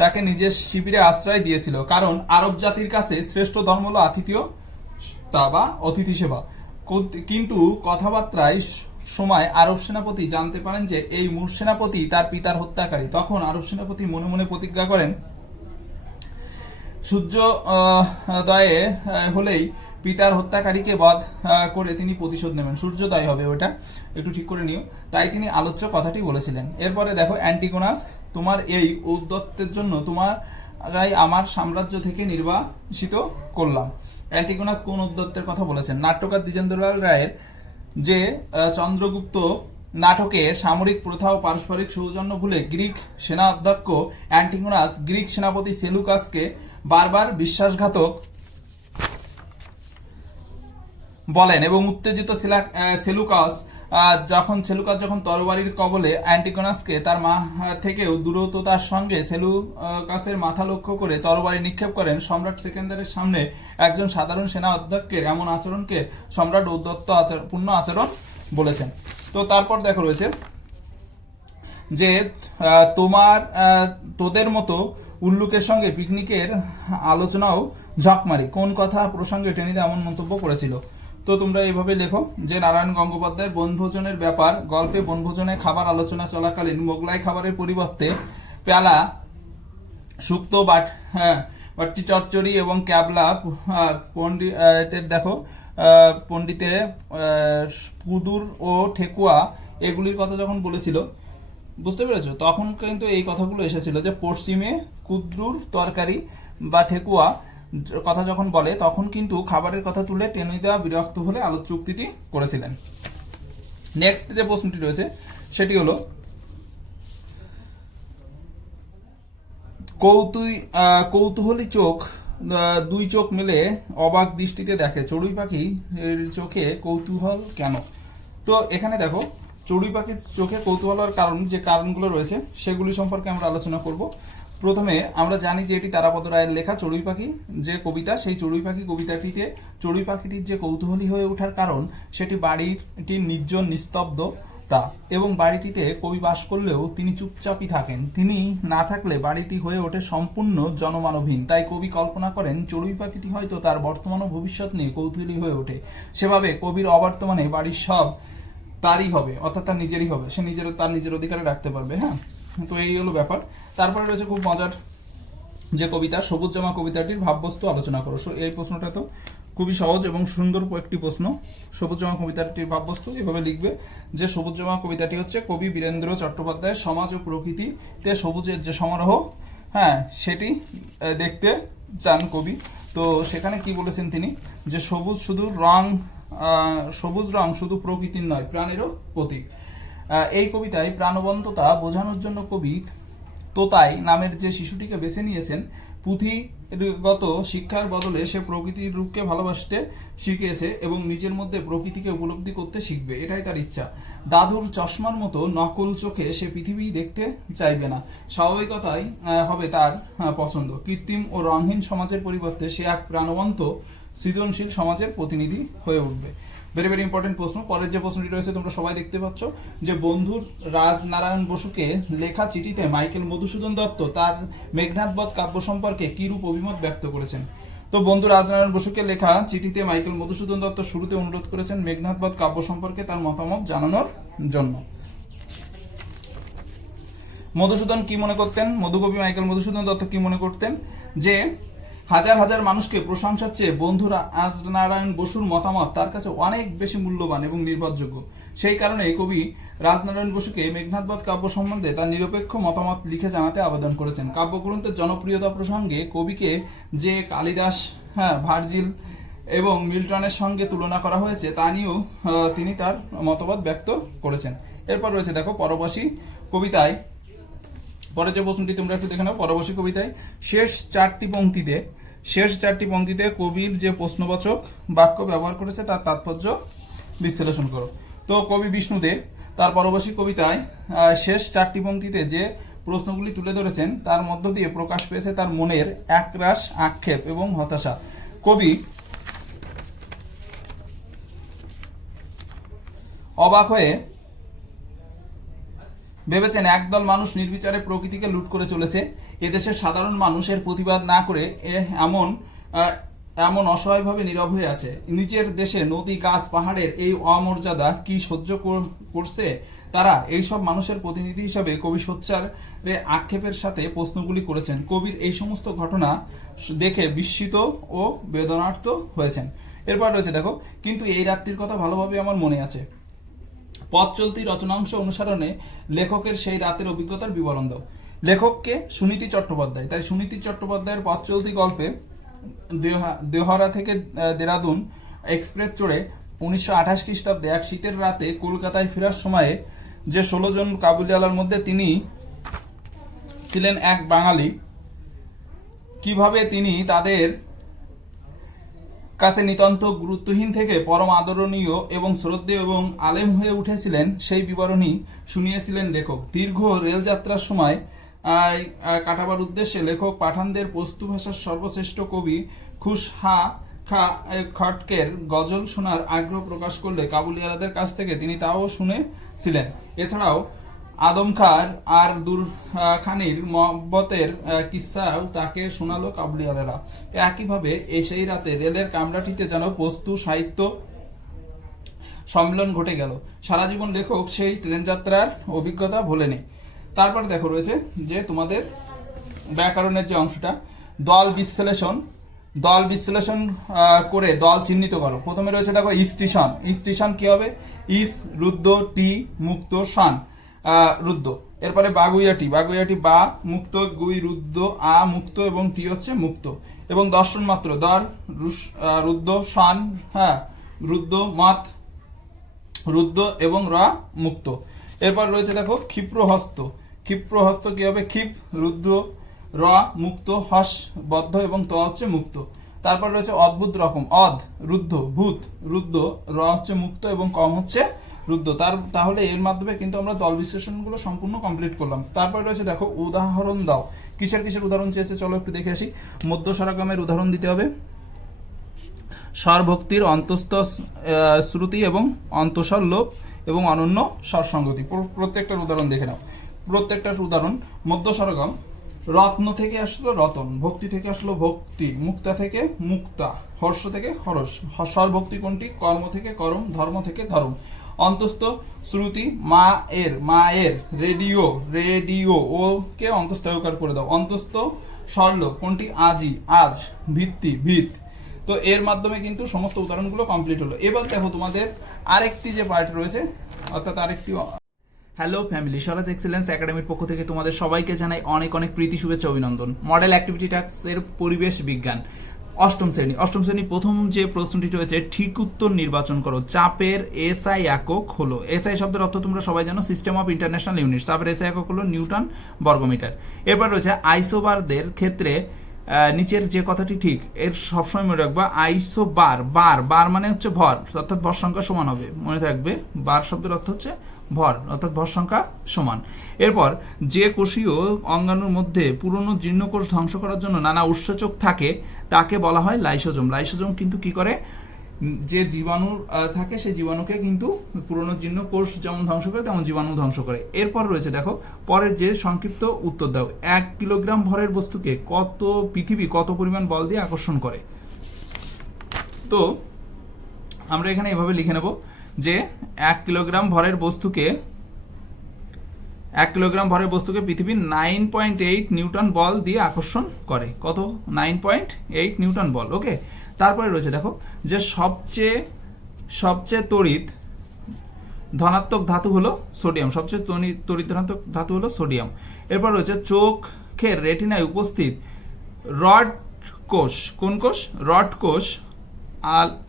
তাকে নিজের শিবিরে আশ্রয় দিয়েছিল, কারণ আরব জাতির কাছে শ্রেষ্ঠ ধর্ম হলো আতিথেয়তা বা অতিথি সেবা। কিন্তু কথাবার্তায় সময় আরব সেনাপতি জানতে পারেন যে এই মূল সেনাপতি তার পিতার হত্যাকারী। তখন আরব সেনাপতি মনে মনে প্রতিজ্ঞা করেন, সূর্যোদয়ে হলেই পিতার হত্যাকারীকে বধ করে তিনি প্রতিশোধ নেবেন। সূর্যোদয় হবে, ওটা একটু ঠিক করে নিও। তাই তিনি আলোচ্য কথাটি বলেছিলেন। এরপরে দেখো, অ্যান্টিগোনাস, তোমার এই ঔদ্ধত্যের জন্য তোমারাই আমার সাম্রাজ্য থেকে নির্বাসিত করলাম। অ্যান্টিগোনাস কোন ঔদ্ধত্যের কথা বলেছেন? নাট্যকার দ্বিজেন্দ্রলাল রায়ের যে চন্দ্রগুপ্ত নাটকে সামরিক প্রথা ও পারস্পরিক সৌজন্য ভুলে গ্রিক সেনা অধ্যক্ষ অ্যান্টিগোনাস গ্রিক সেনাপতি সেলুকাসকে বারবার বিশ্বাসঘাতক বলেন এবং উত্তেজিত সেলুকাস যখন তরবারির কবলে অ্যান্টিগোনাসকে তার মা থেকেও দূরত্বতার সঙ্গে সেলুকাসের মাথা লক্ষ্য করে তরবারি নিক্ষেপ করেন। সম্রাট সেকেন্দারের সামনে একজন সাধারণ সেনা অধ্যক্ষের এমন আচরণকে সম্রাট ঔদ্ধত্যপূর্ণ আচরণ বলেছেন। তো তারপর দেখো রয়েছে যে তোদের মতো উল্লুকের সঙ্গে পিকনিকের আলোচনাও ঝকমারি, কোন কথা প্রসঙ্গে টেনিদা এমন মন্তব্য করেছিল। তো তোমরা এইভাবে লেখো যে নারায়ণ গঙ্গোপাধ্যায়ের বনভোজনের ব্যাপার গল্পে বনভোজনে খাবার আলোচনা চলাকালীন মোগলাই খাবারের পরিবর্তে পেয়ালা শুক্তো বাটি চচ্চড়ি এবং ক্যাবলা পণ্ডিতের দেখো পণ্ডিতে কুদুর ও ঠেকুয়া এগুলির কথা যখন বলেছিল, বুঝতে পেরেছো, তখন কিন্তু এই কথাগুলো এসেছিল যে পশ্চিমে কুদ্রুর তরকারি বা ঠেকুয়া কথা যখন বলে তখন কিন্তু খাবারের কথা তুলে টেনিদা বিরক্ত হলে আলোচ্য উক্তিটি করেছিলেন। নেক্সট যে প্রশ্নটি রয়েছে সেটি হলো, কৌতূহলী চোখ দুই চোখ মেলে অবাক দৃষ্টিতে দেখে, চড়ুই পাখি এর চোখে কৌতূহল কেন? তো এখানে দেখো চড়ুই পাখির চোখে কৌতূহল হওয়ার কারণ, যে কারণগুলো রয়েছে সেগুলি সম্পর্কে আমরা আলোচনা করব। প্রথমে আমরা জানি যে এটি তারাপদ রায়ের লেখা চড়ুই পাখি যে কবিতা, সেই চড়ুই পাখি কবিতাটিতে চড়ুই পাখিটির যে কৌতূহলী হয়ে ওঠার কারণ সেটি বাড়িটির নির্জন নিস্তব্ধতা, এবং বাড়িটিতে কবি বাস করলেও তিনি চুপচাপই থাকেন। তিনি না থাকলে বাড়িটি হয়ে ওঠে সম্পূর্ণ জনমানবহীন। তাই কবি কল্পনা করেন চড়ুই পাখিটি হয়তো তার বর্তমান ও ভবিষ্যৎ নিয়ে কৌতূহলী হয়ে ওঠে। সেভাবে কবির অবর্তমানে বাড়ির সব তারই হবে, অর্থাৎ তার নিজেরই হবে, সে তার নিজের অধিকারে রাখতে পারবে। হ্যাঁ, তো এই হলো ব্যাপার। তারপরে রয়েছে খুব মজার যে কবিতা সবুজ জামা, কবিতাটির ভাববস্তু আলোচনা করো। এই প্রশ্নটা তো খুবই সহজ এবং সুন্দর একটি প্রশ্ন। সবুজ জামা কবিতাটির ভাববস্তু এভাবে লিখবে যে সবুজ জামা কবিতাটি হচ্ছে কবি বীরেন্দ্র চট্টোপাধ্যায়ের সমাজ ও প্রকৃতিতে সবুজের যে সমারোহ, হ্যাঁ, সেটি দেখতে চান কবি। তো সেখানে কি বলেছেন তিনি, যে সবুজ শুধু রং, সবুজ রং শুধু প্রকৃতির নয়, প্রাণেরও প্রতীক। এই কবিতায় প্রাণবন্ততা বোঝানোর জন্য কবি তোতাই নামের যে শিশুটিকে বেছে নিয়েছেন। পুঁথিগত শিক্ষার বদলে সে প্রকৃতির রূপকে ভালোবাসতে শিখিয়েছে এবং নিজের মধ্যে প্রকৃতিকে উপলব্ধি করতে শিখবে, এটাই তার ইচ্ছা। দাদুর চশমার মতো নকল চোখে সে পৃথিবী দেখতে চাইবে না, স্বাভাবিকতাই হবে তার পছন্দ। কৃত্রিম ও রঙহীন সমাজের পরিবর্তে সে এক প্রাণবন্ত সৃজনশীল সমাজের প্রতিনিধি হয়ে উঠবে। ভেরি ভেরি ইম্পর্টেন্ট প্রশ্ন। পরের যে প্রশ্নটি রয়েছে তোমরা সবাই দেখতে পাচ্ছ, যে বন্ধু রাজনারায়ণ বসুকে লেখা চিঠিতে মাইকেল মধুসূদন দত্ত তার মেঘনাদবধ কাব্য সম্পর্কে কিরূপ অভিমত ব্যক্ত করেছেন? তো বন্ধু রাজনারায়ণ বসুকে লেখা চিঠিতে মাইকেল মধুসূদন দত্ত শুরুতে অনুরোধ করেছেন মেঘনাদবধ কাব্য সম্পর্কে তার মতামত জানানোর জন্য। মধুসূদন কি মনে করতেন, মধুকবি মাইকেল মধুসূদন দত্ত কি মনে করতেন, যে হাজার হাজার মানুষকে প্রশংসার চেয়ে বন্ধু রাজনারায়ণ বসুর মতামত তার কাছে অনেক বেশি মূল্যবান এবং নির্ভরযোগ্য। সেই কারণে কবি রাজনারায়ণ বসুকে মেঘনাদবধ কাব্য সম্বন্ধে তার নিরপেক্ষ মতামত লিখে জানাতে আবেদন করেছেন। কাব্যগ্রন্থের জনপ্রিয়তা প্রসঙ্গে কবিকে যে কালিদাস, হ্যাঁ, ভার্জিল এবং মিল্টনের সঙ্গে তুলনা করা হয়েছে তা নিয়েও তিনি তার মতবাদ ব্যক্ত করেছেন। এরপর রয়েছে দেখো পরবাসী কবিতায়, পরের যে প্রশ্নটি তোমরা একটু দেখে নাও। পরবাসী কবিতায় শেষ চারটি পংক্তিতে কবির যে প্রশ্নবাচক বাক্য ব্যবহার করেছে তার তাৎপর্য বিশ্লেষণ করো। তো কবি বিষ্ণুদেব তার পরবাসী কবিতায় শেষ চারটি পংক্তিতে যে প্রশ্নগুলি তুলে ধরেছেন তার মধ্য দিয়ে প্রকাশ পেয়েছে তার মনের একরাশ আক্ষেপ এবং হতাশা। কবি অবাক হয়ে ভেবেছেন একদল মানুষ নির্বিচারে প্রকৃতিকে লুট করে চলেছে। এদেশের সাধারণ মানুষের প্রতিবাদ না করে এমন অসহায়ভাবে নীরব হয়ে আছে। নিজের দেশে নদী, গাছ, পাহাড়ের এই অমর্যাদা কি সহ্য করছে তারা? এইসব মানুষের প্রতিনিধি হিসাবে কবি সোচ্চারে আক্ষেপের সাথে প্রশ্নগুলি করেছেন। কবির এই সমস্ত ঘটনা দেখে বিস্মিত ও বেদনার্ত হয়েছেন। এরপর রয়েছে দেখো, কিন্তু এই রাত্রির কথা ভালোভাবে আমার মনে আছে। পথ চলতি রচনাংশ অনুসরণে লেখকের সেই রাতের অভিজ্ঞতার বিবরণ দাও। লেখককে সুনীতি চট্টোপাধ্যায়, তাই সুনীতি চট্টোপাধ্যায়ের পথ চলতি গল্পে দেহরা থেকে দেরাদুন এক্সপ্রেস চড়ে 1928 খ্রিস্টাব্দে এক শীতের রাতে কলকাতায় ফেরার সময়ে যে 16 জন কাবুলিওয়ালার মধ্যে তিনি ছিলেন এক বাঙালি, কিভাবে তিনি তাদের কাছে নিতান্ত গুরুত্বহীন থেকে পরম আদরণীয় এবং শ্রদ্ধেয় এবং আলেম হয়ে উঠেছিলেন সেই বিবরণী শুনিয়েছিলেন লেখক। দীর্ঘ রেলযাত্রার সময় কাটাবার উদ্দেশ্যে লেখক পাঠানদের পস্তু ভাষার সর্বশ্রেষ্ঠ কবি খুশহা খটকের গজল শোনার আগ্রহ প্রকাশ করলে কাবুলিওয়ালাদের কাছ থেকে তিনি তাও শুনেছিলেন। এছাড়াও আদম খার আর দুরখানির মহব্বতের কিস্সাও তাকে শোনালো কাবুলিওয়ালারা। একইভাবে সেই রাতে রেলের কামরাটিতে যেন পস্তু সাহিত্য সম্মেলন ঘটে গেল। সারা জীবন লেখক সেই ট্রেন যাত্রার অভিজ্ঞতা ভোলেনি। তারপর দেখো রয়েছে যে তোমাদের ব্যাকরণের যে অংশটা, দল বিশ্লেষণ করে দল চিহ্নিত করো। প্রথমে রয়েছে দেখো স্টেশন কি হবে? ইস রুদ্র, টি মুক্ত, শান রুদ্র। এরপরে বাগুইয়াটি বা মুক্ত, গুই রুদ্র, আ মুক্ত এবং টি হচ্ছে মুক্ত। এবং দর্শন মাত্র দর রুদ্র, শান, হ্যাঁ, রুদ্র, মাত রুদ্র এবং রা মুক্ত। এরপর রয়েছে দেখো ক্ষিপ্রহস্ত কি হবে? ক্ষিপ রুদ্র, র মুক্ত, হস বদ্ধ এবং ত হচ্ছে মুক্ত। তারপর রয়েছে অদ্ভুত রকম, অদ রুদ্ধ, ভূত রুদ্ধ, র হচ্ছে মুক্ত এবং কম হচ্ছে রুদ্ধ। তাহলে এর মাধ্যমে কিন্তু আমরা দল বিশ্লেষণগুলো সম্পূর্ণ কমপ্লিট করলাম। তারপর রয়েছে দেখো উদাহরণ দাও, কিসের কিসের উদাহরণ চেয়েছে চলো একটু দেখে আসি। মধ্য স্বরগমের উদাহরণ দিতে হবে, স্বরভক্তির অন্তস্থ শ্রুতি এবং অন্তঃস্বর লোপ এবং অনন্য স্বরসঙ্গতি। প্রত্যেকটার উদাহরণ দেখে নাও। প্রত্যেকটার উদাহরণ, মধ্য স্বরগম, রত্ন থেকে আসলো রতন, ভক্তি থেকে আসলো ভক্তি, মুক্তা থেকে মুক্তা, হর্ষ থেকে হরস। স্বরভক্তি কোনটি? কর্ম থেকে করম, ধর্ম থেকে ধর্ম। অন্তস্থ শ্রুতি, মায়ের, রেডিও ও কে অন্তস্থয়কার করে দাও। অন্তস্থ স্বরলোপ কোনটি? আজি, আজ, ভিত্তি, ভিত। তো এর মাধ্যমে কিন্তু সমস্ত উদাহরণগুলো কমপ্লিট হলো। এবার দেখো তোমাদের আরেকটি যে পার্ট রয়েছে, অর্থাৎ আরেকটি। হ্যালো ফ্যামিলি, স্বরাজ এক্সেলেন্স একাডেমির পক্ষ থেকে তোমাদের সবাইকে জানাই অনেক অনেক প্রীতি, শুভেচ্ছা, অভিনন্দন। মডেল অ্যাক্টিভিটি টাস্কের পরিবেশ বিজ্ঞান অষ্টম শ্রেণী প্রথম যে প্রশ্নটি রয়েছে, ঠিক উত্তর নির্বাচন করো। চাপের এসআই একক হলো, এসআই শব্দের অর্থ তোমরা সবাই জানো, সিস্টেম অফ ইন্টারন্যাশনাল ইউনিট। চাপের এসআই একক হলো নিউটন বর্গমিটার। এরপর রয়েছে আইসোবারদের ক্ষেত্রে নিচের যে কথাটি ঠিক, এর সবসময় মনে রাখবা আইসোবার, বার মানে হচ্ছে ভর, অর্থাৎ ভর সংখ্যা সমান হবে, মনে থাকবে। বার শব্দের অর্থ হচ্ছে ভর, অর্থাৎ ভর সংখ্যা সমান। এরপর যে কোষীয় অঙ্গাণুর মধ্যে পুরনো জীর্ণকোষ ধ্বংস করার জন্য নানা উৎসেচক থাকে তাকে বলা হয় লাইসোজোম। লাইসোজোম কিন্তু কি করে? যে জীবাণু থাকে সেই জীবাণুকে কিন্তু পুরনো জীর্ণ কোষ যেমন ধ্বংস করে তেমন জীবাণু ধ্বংস করে। এরপর রয়েছে দেখো পরের যে সংক্ষিপ্ত উত্তর দাও, 1 কিলোগ্রাম ভরের বস্তুকে পৃথিবী কত পরিমাণ বল দিয়ে আকর্ষণ করে? তো আমরা এখানে এভাবে লিখে নেব যে 1 কিলোগ্রাম ভরের বস্তুকে পৃথিবী 9.8 নিউটন বল দিয়ে আকর্ষণ করে। কত? 9.8 নিউটন বল। ওকে। তারপরে রয়েছে দেখো যে সবচেয়ে তড়িৎ ধনাত্মক ধাতু হলো সোডিয়াম, সবচেয়ে তড়িৎ ধনাত্মক ধাতু হলো সোডিয়াম। এরপর রয়েছে চোখের রেটিনায় উপস্থিত রড কোষ, কোন কোষ? রড কোষ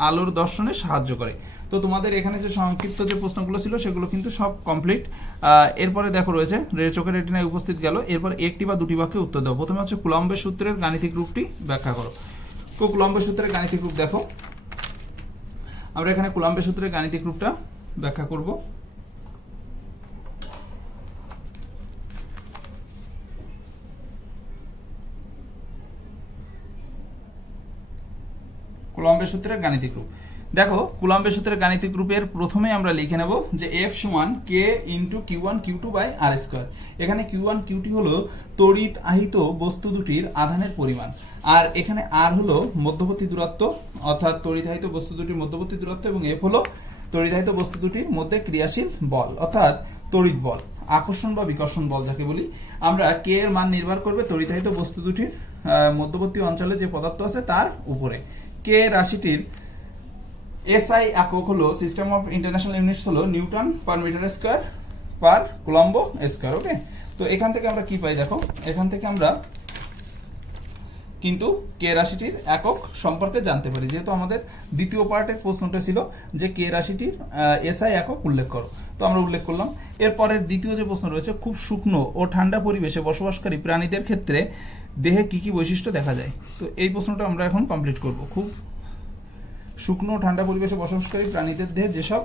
আলোর দর্শনে সাহায্য করে। তো তোমাদের এখানে যে সংক্ষিপ্ত যে প্রশ্নগুলো ছিল সেগুলো কিন্তু সব কমপ্লিট। এরপরে দেখো রয়েছে চোখের রেটিনায় উপস্থিত গেল। এরপর একটি বা দুটি বাক্যে উত্তর দাও। প্রথমে হচ্ছে কুলম্বের সূত্রের গাণিতিক রূপটি ব্যাখ্যা করো। কুলম্বের সূত্রের গাণিতিক রূপ দেখো, আমরা এখানে কুলম্বের সূত্রের গাণিতিক রূপটা ব্যাখ্যা করব। কুলম্বের সূত্রের গাণিতিক রূপ দেখো, কুলম্বের সূত্রের গাণিতিক রূপের প্রথমে আমরা লিখে নেব যে F সমান K into Q1 Q2 by R square. এখানে Q1 Q2 হলো তড়িৎ আহিত বস্তু দুটির আধানের পরিমাণ, আর এখানে R হলো মধ্যবর্তী দূরত্ব, অর্থাৎ তড়িৎ-আহিত বস্তু দুটির মধ্যবর্তী দূরত্ব, এবং F হলো তড়িৎ-আহিত বস্তু দুটির মধ্যে ক্রিয়াশীল বল, অর্থাৎ তড়িৎ বল, আকর্ষণ বা বিকর্ষণ বল যাকে বলি। আমরা K এর মান নির্ভর করবে তড়িৎ-আহিত বস্তু দুটির মধ্যবর্তী অঞ্চলে যে পদার্থ আছে তার উপরে। K রাশিটির এসআই একক হলো, সিস্টেম অফ ইন্টারন্যাশনাল ইউনিটস হলো newton per metre square per coulomb square. Okay. তো এখান থেকে আমরা কি পাই দেখো, এখান থেকে আমরা কিন্তু কে রাশিটির একক সম্পর্কে জানতে পারি, যেহেতু আমাদের দ্বিতীয় পার্টের প্রশ্নটা ছিল যে কে রাশিটির এসআই একক উল্লেখ করো, তো আমরা উল্লেখ করলাম। এরপরের দ্বিতীয় যে প্রশ্ন রয়েছে, খুব শুকনো ও ঠান্ডা পরিবেশে বসবাসকারী প্রাণীদের ক্ষেত্রে দেহে কি কি বৈশিষ্ট্য দেখা যায়? তো এই প্রশ্নটা আমরা এখন কমপ্লিট করব। খুব শুকনো ও ঠান্ডা পরিবেশে বসবাসকারী প্রাণীদের দেহে যেসব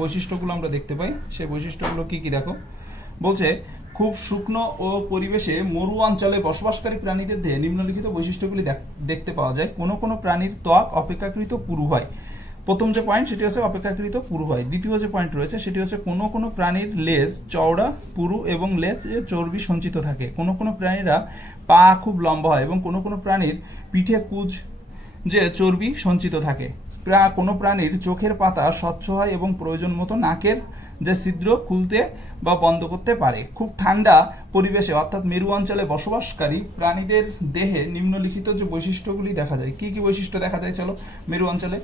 বৈশিষ্ট্যগুলো আমরা দেখতে পাই সেই বৈশিষ্ট্যগুলো কি কি দেখো। বলছে খুব শুকনো ও পরিবেশে মরু অঞ্চলে বসবাসকারী প্রাণীদের দেহে নিম্নলিখিত বৈশিষ্ট্যগুলি দেখতে পাওয়া যায়। কোনো কোনো প্রাণীর ত্বক অপেক্ষাকৃত পুরু হয়। প্রথম যে পয়েন্ট সেটি হচ্ছে অপেক্ষাকৃত পুরু হয়। দ্বিতীয় যে পয়েন্ট রয়েছে সেটি হচ্ছে কোনো কোনো প্রাণীর লেজ চওড়া পুরু এবং লেজে চর্বি সঞ্চিত থাকে। কোনো কোনো প্রাণীরা পা খুব লম্বা হয় এবং কোনো কোনো প্রাণীর পিঠে কুঁজ যে চর্বি সঞ্চিত থাকে। কোনো প্রাণীর চোখের পাতা স্বচ্ছ হয় এবং প্রয়োজন মতো নাকের যে ছিদ্র খুলতে বা বন্ধ করতে পারে। খুব ঠান্ডা পরিবেশে অর্থাৎ মেরু অঞ্চলে বসবাসকারী প্রাণীদের দেহে নিম্নলিখিত যে বৈশিষ্ট্যগুলি দেখা যায়। কি কি বৈশিষ্ট্য দেখা যায় চলো। মেরু অঞ্চলে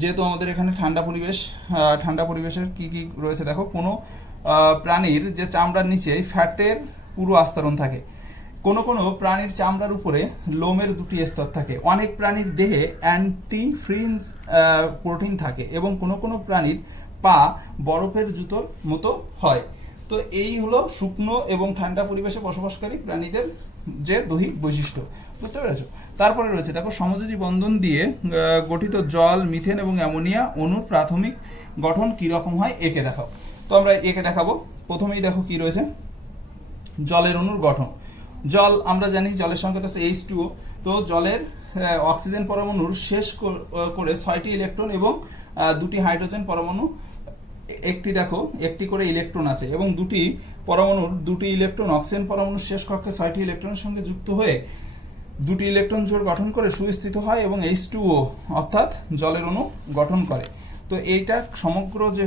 যেহেতু আমাদের এখানে ঠান্ডা পরিবেশের কি কি রয়েছে দেখো। কোনো প্রাণীর যে চামড়ার নিচে ফ্যাটের পুরো আস্তরণ থাকে। কোনো কোনো প্রাণীর চামড়ার উপরে লোমের দুটি স্তর থাকে। অনেক প্রাণীর দেহে অ্যান্টিফ্রিজ প্রোটিন থাকে এবং কোনো কোনো প্রাণীর পা বরফের জুতোর মতো হয়। তো এই হলো শুকনো এবং ঠান্ডা পরিবেশে বসবাসকারী প্রাণীদের যে দৈহিক বৈশিষ্ট্য, বুঝতে পেরেছো? তারপরে রয়েছে দেখো সমযোজী বন্ধন দিয়ে গঠিত জল, মিথেন এবং অ্যামোনিয়া অণুর প্রাথমিক গঠন কি রকম হয় একে দেখাও। তো আমরা একে দেখাবো। প্রথমেই দেখো কি রয়েছে, জলের অণুর গঠন। জল আমরা জানি জলের সংকেত হচ্ছে H2O। তো জলের অক্সিজেন পরমাণুর শেষ করে 6টি ইলেকট্রন এবং 2টি হাইড্রোজেন পরমাণু, একটি করে ইলেকট্রন আছে এবং 2টি পরমাণুর 2টি ইলেকট্রন অক্সিজেন পরমাণুর শেষ কক্ষে 6টি ইলেকট্রনের সঙ্গে যুক্ত হয়ে 2টি ইলেকট্রন জোড় গঠন করে সুস্থিত হয় এবং H2O অর্থাৎ জলের অণু গঠন করে। তো এইটা সমগ্র যে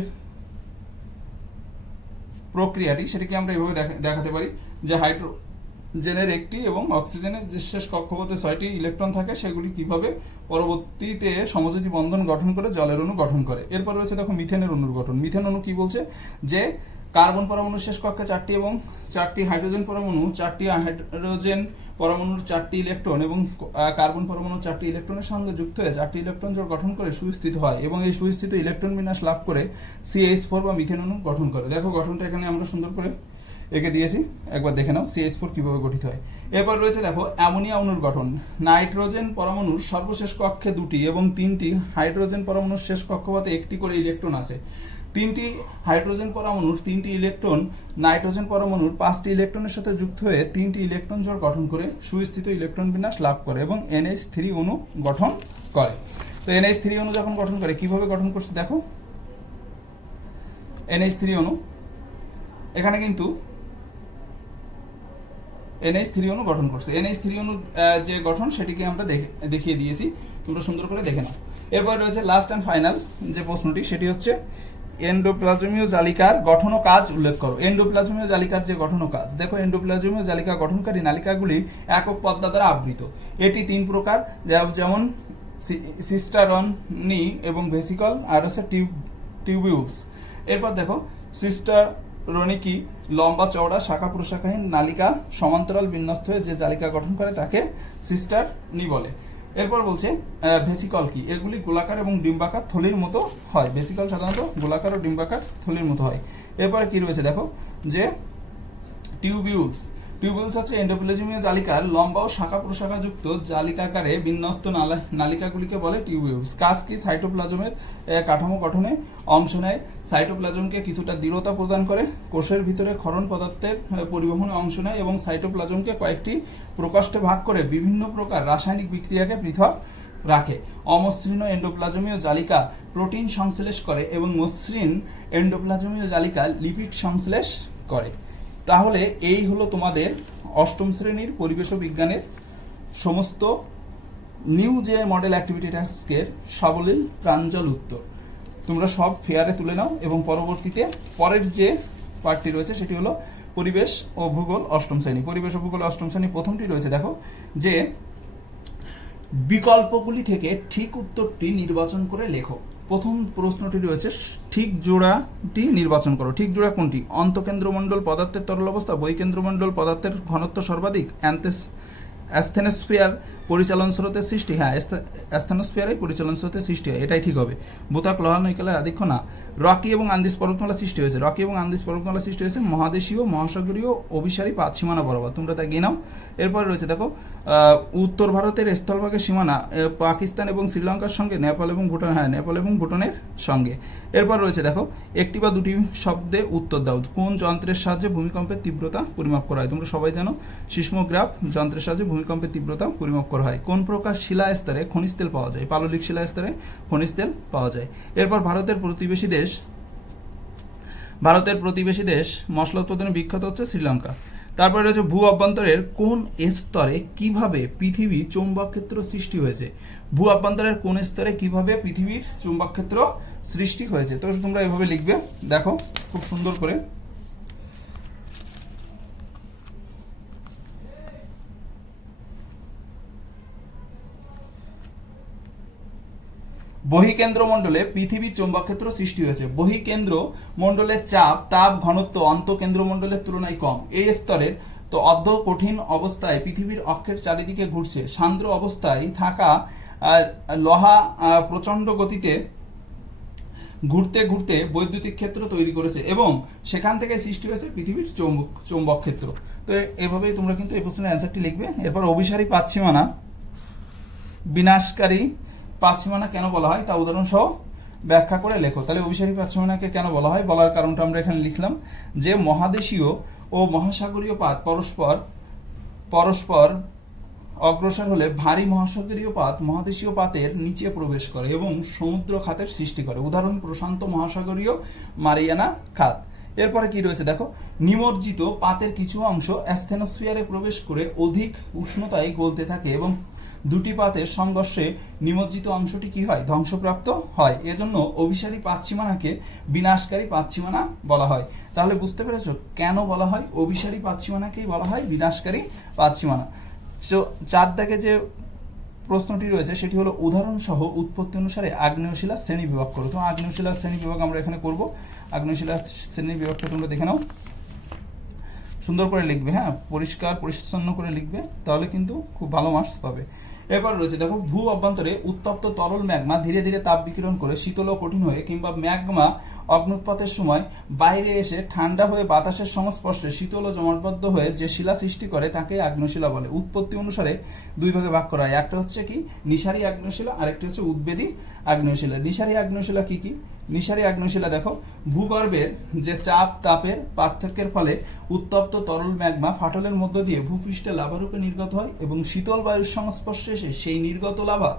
প্রক্রিয়াটি সেটাকে আমরা এইভাবে দেখাতে পারি যে হাইড্রোজেনের একটি এবং অক্সিজেনের যে শেষ কক্ষপথে 6টি ইলেকট্রন থাকে সেগুলি কিভাবে পরবর্তীতে সমযোজী বন্ধন গঠন করে জলের অণু গঠন করে। এরপর রয়েছে দেখো মিথেনের অণুর গঠন। মিথেন অণু কি বলছে যে কার্বন পরমাণুর শেষ কক্ষে 4টি এবং 4টি হাইড্রোজেন পরমাণু, 4টি হাইড্রোজেন পরমাণুর 4টি ইলেকট্রন এবং কার্বন পরমাণুর 4টি ইলেকট্রনের সঙ্গে যুক্ত হয়ে 4টি ইলেকট্রন জোড় গঠন করে সুস্থিত হয় এবং এই সুস্থিত ইলেকট্রন বিন্যাস লাভ করে CH4 বা মিথেন অণু গঠন করে। দেখো গঠনটা এখানে আমরা সুন্দর করে এঁকে দিয়েছি, একবার দেখে নাও CH4 কিভাবে গঠিত হয়। এরপর রয়েছে দেখো অ্যামোনিয়া অণুর গঠন। নাইট্রোজেন পরমাণুর সর্বশেষ কক্ষে 2টি এবং 3টি হাইড্রোজেন পরমাণুর শেষ কক্ষপথে 1টি করে ইলেকট্রন আছে। 3টি হাইড্রোজেন পরমাণুর 3টি ইলেকট্রন নাইট্রোজেন পরমাণুর 5টি ইলেকট্রনের সাথে যুক্ত হয়ে 3টি ইলেকট্রন জোড় গঠন করে সুস্থিত ইলেকট্রন বিন্যাস লাভ করে এবং NH3 অণু গঠন করে। তো NH3 অণু যখন গঠন করে কিভাবে গঠন করছে দেখো, NH3 অণু এখানে কিন্তু NH3 অণু গঠন করছে। NH3 অণু যে গঠন সেটিকে আমরা দেখিয়ে দিয়েছি, তোমরা সুন্দর করে দেখে নাও। এরপর রয়েছে লাস্ট অ্যান্ড ফাইনাল যে প্রশ্নটি, সেটি হচ্ছে এন্ডোপ্লাজমীয় জালিকার গঠন ও কাজ উল্লেখ করো। এন্ডোপ্লাজমীয় জালিকার যে গঠন ও কাজ, দেখো এন্ডোপ্লাজমীয় জালিকা গঠনকারী নালিকাগুলি একক পর্দা দ্বারা আবৃত। এটি 3 প্রকার, যেমন সিস্টারনি এবং ভেসিকল আর হচ্ছে টিউবিউলস। এরপর দেখো সিস্টারনি লম্বা চওড়া শাখা প্রশাখাহীন নালিকা সমান্তরাল বিন্যস্ত হয়ে যে জালিকা গঠন করে তাকে সিস্টারনি বলে। এরপর বলছে ভেসিকল কি, এগুলি গোলাকার এবং ডিম্বাকার থলির মতো হয়। ভেসিকল সাধারণত গোলাকার ও ডিম্বাকার থলির মতো হয়। এরপরে কি রয়েছে দেখো যে টিউবিউলস। টিউবিউলস হচ্ছে এন্ডোপ্লাজমীয় জালিকার লম্বা ও শাখা প্রশাখাযুক্ত জালিকাকারে বিন্যস্ত নালিকাগুলিকে বলে টিউবিউলস। কাজ কি, সাইটোপ্লাজমের কাঠামো গঠনে অংশ নেয়, সাইটোপ্লাজমকে কিছুটা দৃঢ়তা প্রদান করে, কোষের ভিতরে ক্ষরণ পদার্থের পরিবহনে অংশ নেয় এবং সাইটোপ্লাজমকে কয়েকটি প্রকোষ্ঠে ভাগ করে বিভিন্ন প্রকার রাসায়নিক বিক্রিয়াকে পৃথক রাখে। অমসৃণ এন্ডোপ্লাজমীয় জালিকা প্রোটিন সংশ্লেষ করে এবং মসৃণ এন্ডোপ্লাজমীয় জালিকা লিপিড সংশ্লেষ করে। তাহলে এই হলো তোমাদের 8ম শ্রেণীর পরিবেশ বিজ্ঞানের সমস্ত নিউ যে মডেল অ্যাক্টিভিটি টাস্কের সাবলীল প্রাঞ্জল উত্তর। তোমরা সব ফেয়ারে তুলে নাও এবং পরবর্তীতে পরের যে পার্টটি রয়েছে সেটি হলো পরিবেশ ও ভূগোল 8ম শ্রেণী। পরিবেশ ও ভূগোল 8ম শ্রেণী প্রথমটি রয়েছে দেখো যে বিকল্পগুলি থেকে ঠিক উত্তরটি নির্বাচন করে লেখো। প্রথম প্রশ্নটি রয়েছে ঠিক জোড়াটি নির্বাচন করো। ঠিক জোড়া কোনটি? অন্তঃকেন্দ্রমণ্ডল পদার্থের তরল অবস্থা, বহিঃকেন্দ্রমণ্ডল পদার্থের ঘনত্ব সর্বাধিক, অ্যাস্থেনোস্ফিয়ার পরিচালন স্রোতের সৃষ্টি। হ্যাঁ, অ্যাস্থেনোস্ফিয়ারে পরিচালন স্রোতের সৃষ্টি হয়, এটাই ঠিক হবে। ভূত্বক লোহানৈকালের আধিক্য না। রকি এবং আন্দিজ পর্বতমালা সৃষ্টি হয়েছে। রকি এবং আন্দিজ পর্বতমালা সৃষ্টি হয়েছে মহাদেশীয় মহাসাগরীয় অভিসারী পাত সীমানা বরাবর। তোমরা তা গিয়ে নাও। এরপর রয়েছে দেখো উত্তর ভারতের স্থলভাগের সীমানা পাকিস্তান এবং শ্রীলঙ্কার সঙ্গে নেপাল এবং ভুটান। হ্যাঁ, নেপাল এবং ভুটানের সঙ্গে। এরপর রয়েছে দেখো একটি বা দুটি শব্দে উত্তর দাও। কোন যন্ত্রের সাহায্যে ভূমিকম্পের তীব্রতা পরিমাপ করা হয়? তোমরা সবাই জানো সিসমোগ্রাফ যন্ত্রের সাহায্যে ভূমিকম্পের তীব্রতা পরিমাপ করা হয়। কোন প্রকার শিলা স্তরে খনিজ তেল পাওয়া যায়? পাললিক শিলা স্তরে খনিজ তেল পাওয়া যায়। এরপর ভারতের প্রতিবেশী দেশ মশলা উৎপাদনে বিখ্যাত হচ্ছে শ্রীলঙ্কা। তারপরে রয়েছে ভূ অভ্যন্তরের কোন স্তরে কিভাবে পৃথিবী চৌম্বক ক্ষেত্র সৃষ্টি হয়েছে? ভূ অভ্যন্তরের কোন স্তরে কিভাবে পৃথিবীর চৌম্বক ক্ষেত্র সৃষ্টি হয়েছে? তো তোমরা এভাবে লিখবে, দেখো খুব সুন্দর করে। বহিকেন্দ্র মণ্ডলে পৃথিবীর চৌম্বক ক্ষেত্র সৃষ্টি হয়েছে। বহিকেন্দ্র মণ্ডলের চাপ, তাপ, ঘনত্ব অন্তঃকেন্দ্র মণ্ডলের তুলনায় কম। এই স্তরের তো অর্ধ কঠিন অবস্থায় পৃথিবীর অক্ষের চারিদিকে ঘুরছে। সান্দ্র অবস্থায় থাকা লোহা প্রচণ্ড গতিতে ঘুরতে ঘুরতে বৈদ্যুতিক ক্ষেত্র তৈরি করেছে এবং সেখান থেকে সৃষ্টি হয়েছে পৃথিবীর চৌম্বক ক্ষেত্র। তো এভাবেই তোমরা কিন্তু এই প্রশ্নের অ্যান্সারটি লিখবে। এরপর অভিসারী পাতসীমানা বিনাশকারী পাতসীমানা কেন বলা হয় তা উদাহরণ সহ ব্যাখ্যা করে লেখো। তাহলে অভিসারী পাতসীমানাকে কেন বলা হয়, বলার কারণটা আমরা এখানে লিখলাম যে মহাদেশীয় ও মহাসাগরীয় পাত পরস্পর অগ্রসর হলে ভারী মহাসাগরীয় পাত মহাদেশীয় পাতের নিচে প্রবেশ করে এবং সমুদ্র খাতের সৃষ্টি করে। উদাহরণ প্রশান্ত মহাসাগরীয় মারিয়ানা খাত। এরপরে কি রয়েছে দেখো, নিমজ্জিত পাতের কিছু অংশ অ্যাস্থেনোস্ফিয়ারে প্রবেশ করে অধিক উষ্ণতায় গলতে থাকে এবং দুটি পাতের সংঘর্ষে নিমজ্জিত অংশটি কি হয়, ধ্বংসপ্রাপ্ত হয়। এজন্য অভিসারী পাতসীমানাকে বিনাশকারী পাতসীমানা বলা হয়। তাহলে বুঝতে পেরেছো কেন বলা হয় অভিসারী পাতসীমানাকেই বলা হয় বিনাশকারী পাতসীমানা। সো 4 দাগে যে প্রশ্নটি রয়েছে সেটি হলো উদাহরণ সহ উৎপত্তি অনুসারে আগ্নেয় শিলা শ্রেণী বিভাগ করো। তো আগ্নেয় শিলার শ্রেণী বিভাগ আমরা এখানে করব। আগ্নেয় শিলার শ্রেণী বিভাগটা তোমরা দেখে নাও, সুন্দর করে লিখবে, হ্যাঁ পরিষ্কার পরিচ্ছন্ন করে লিখবে, তাহলে কিন্তু খুব ভালো মার্কস পাবে। এরপর রয়েছে দেখো, ভূ অভ্যন্তরে উত্তপ্ত তরল ম্যাগমা ধীরে ধীরে তাপ বিকিরণ করে শীতল ও কঠিন হয়ে কিংবা ম্যাগমা অগ্নুৎপাতের সময় বাইরে এসে ঠান্ডা হয়ে বাতাসের সংস্পর্শে শীতল ও জমাটবদ্ধ হয়ে যে শিলা সৃষ্টি করে তাকে আগ্নেয়শিলা বলে। উৎপত্তি অনুসারে 2 ভাগে ভাগ করা হয়, একটা হচ্ছে কি নিষারী আগ্নেয়শিলা, আরেকটি হচ্ছে উদ্বেদী আগ্নেয়শিলা। নিষারী আগ্নেয়শিলা কি কি? নিষারী আগ্নেয়শিলা দেখো, ভূগর্ভের যে চাপ তাপের পার্থক্যের ফলে উত্তপ্ত তরল ম্যাগমা ফাটলের মধ্য দিয়ে ভূপৃষ্ঠে লাভারূপে নির্গত হয় এবং শীতল বায়ুর সংস্পর্শে এসে সেই নির্গত লাভা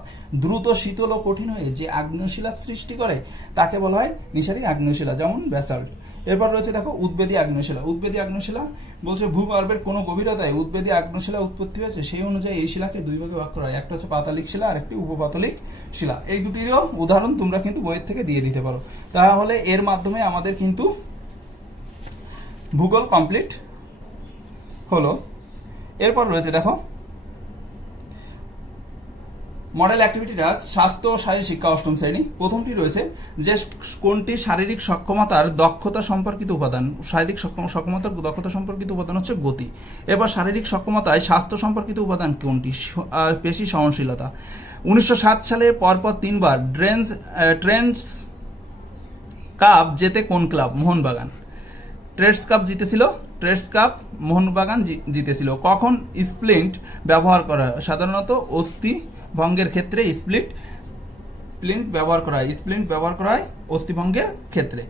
দ্রুত শীতল ও কঠিন হয়ে যে আগ্নেয়শিলা সৃষ্টি করে তাকে বলা হয় নিষারী আগ্নেয়শিলা, যেমন ব্যাসাল্ট। এরপর রয়েছে দেখো উদ্বেদী আগ্নেয়শিলা। উদ্বেদী আগ্নেয়শিলা বলছে ভূগর্ভের কোনো গভীরতায় উদ্বেদী আগ্নেয়শিলা উৎপত্তি হয়েছে, সেই অনুযায়ী এই শিলাকে 2 ভাগে ভাগ করা হয়, একটা হচ্ছে পাতালিক শিলা আর একটি উপপাতলিক শিলা। এই দুটিরও উদাহরণ তোমরা কিন্তু বইয়ের থেকে দিয়ে দিতে পারো। তাহলে এর মাধ্যমে আমাদের কিন্তু ভূগোল কমপ্লিট হলো। এরপর রয়েছে দেখো মডেল অ্যাক্টিভিটি টাস্ক স্বাস্থ্য ও শারীরিক শিক্ষা 8ম শ্রেণী। প্রথমটি রয়েছে যে কোনটি শারীরিক সক্ষমতার দক্ষতা সম্পর্কিত উপাদান। শারীরিক সক্ষমতার দক্ষতা সম্পর্কিত উপাদান হচ্ছে গতি। এবার শারীরিক সক্ষমতায় স্বাস্থ্য সম্পর্কিত উপাদান কোনটি? পেশি সহনশীলতা। 1907 সালে পরপর 3 বার ট্রেন্ডস কাপ জেতে কোন ক্লাব? মোহনবাগান। ট্রেডস কাপ জিতেছিল, ট্রেডস কাপ মোহনবাগান জিতেছিল। কখন স্প্লিন্ট ব্যবহার করা হয়? সাধারণত অস্থি ভঙ্গের ক্ষেত্রে স্প্লিন্ট ব্যবহার করা হয়, স্প্লিন্ট ব্যবহার করা হয় অস্থিভঙ্গের ক্ষেত্রে।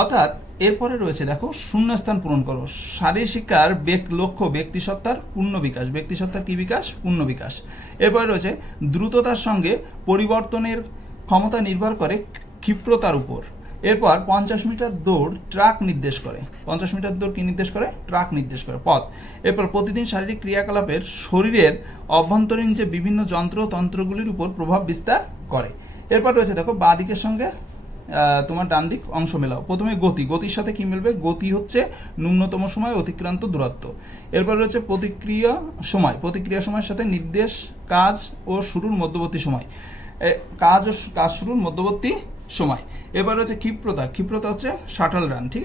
অর্থাৎ এরপরে রয়েছে দেখো শূন্যস্থান পূরণ করো। শারীরিক শিক্ষার লক্ষ্য ব্যক্তিসত্তার পূর্ণ বিকাশ। ব্যক্তিসত্তার কি বিকাশ? পূর্ণ বিকাশ। এরপরে রয়েছে দ্রুততার সঙ্গে পরিবর্তনের ক্ষমতা নির্ভর করে ক্ষিপ্রতার উপর। এরপর 50 মিটার দৌড় ট্রাক নির্দেশ করে। 50 মিটার দৌড় কি নির্দেশ করে? ট্রাক নির্দেশ করে পথ। এরপর প্রতিদিন শারীরিক ক্রিয়াকলাপের শরীরের অভ্যন্তরীণ যে বিভিন্ন যন্ত্রতন্ত্রগুলির উপর প্রভাব বিস্তার করে। এরপর রয়েছে দেখো বাঁ দিকের সঙ্গে তোমার ডান দিক অংশ মেলাও। প্রথমে গতি, গতির সাথে কি মিলবে? গতি হচ্ছে ন্যূনতম সময় অতিক্রান্ত দূরত্ব। এরপর রয়েছে প্রতিক্রিয়া সময়, প্রতিক্রিয়া সময়ের সাথে নির্দেশ কাজ ও শুরুর মধ্যবর্তী সময়, কাজ শুরুর মধ্যবর্তী সময়। এবার রয়েছে ক্ষিপ্রতা, ক্ষিপ্রতা হচ্ছে শাটল রান, ঠিক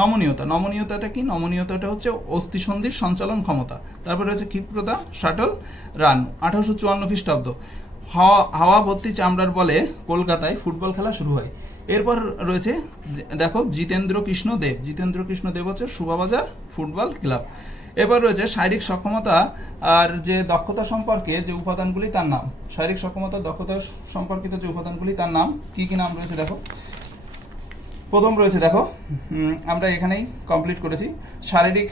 নমনীয়তা, নমনীয়তাটা কি? নমনীয়তাটা হচ্ছে অস্থিসন্ধির সঞ্চালন ক্ষমতা। তারপর রয়েছে ক্ষিপ্রতা শাটল রান। 1854 খ্রিস্টাব্দ হাওয়া ভর্তি চামড়ার বলে কলকাতায় ফুটবল খেলা শুরু হয়। এরপর রয়েছে দেখো জিতেন্দ্র কৃষ্ণ দেব। জিতেন্দ্র কৃষ্ণ দেব হচ্ছে শোভাবাজার ফুটবল ক্লাব। এবার রয়েছে শারীরিক সক্ষমতা আর যে দক্ষতা সম্পর্কে যে উপাদানগুলি তার নাম। শারীরিক সক্ষমতা দক্ষতা সম্পর্কিত যে উপাদানগুলি তার নাম কি কি নাম রয়েছে দেখো। প্রথম রয়েছে দেখো, আমরা এখানেই কমপ্লিট করেছি। শারীরিক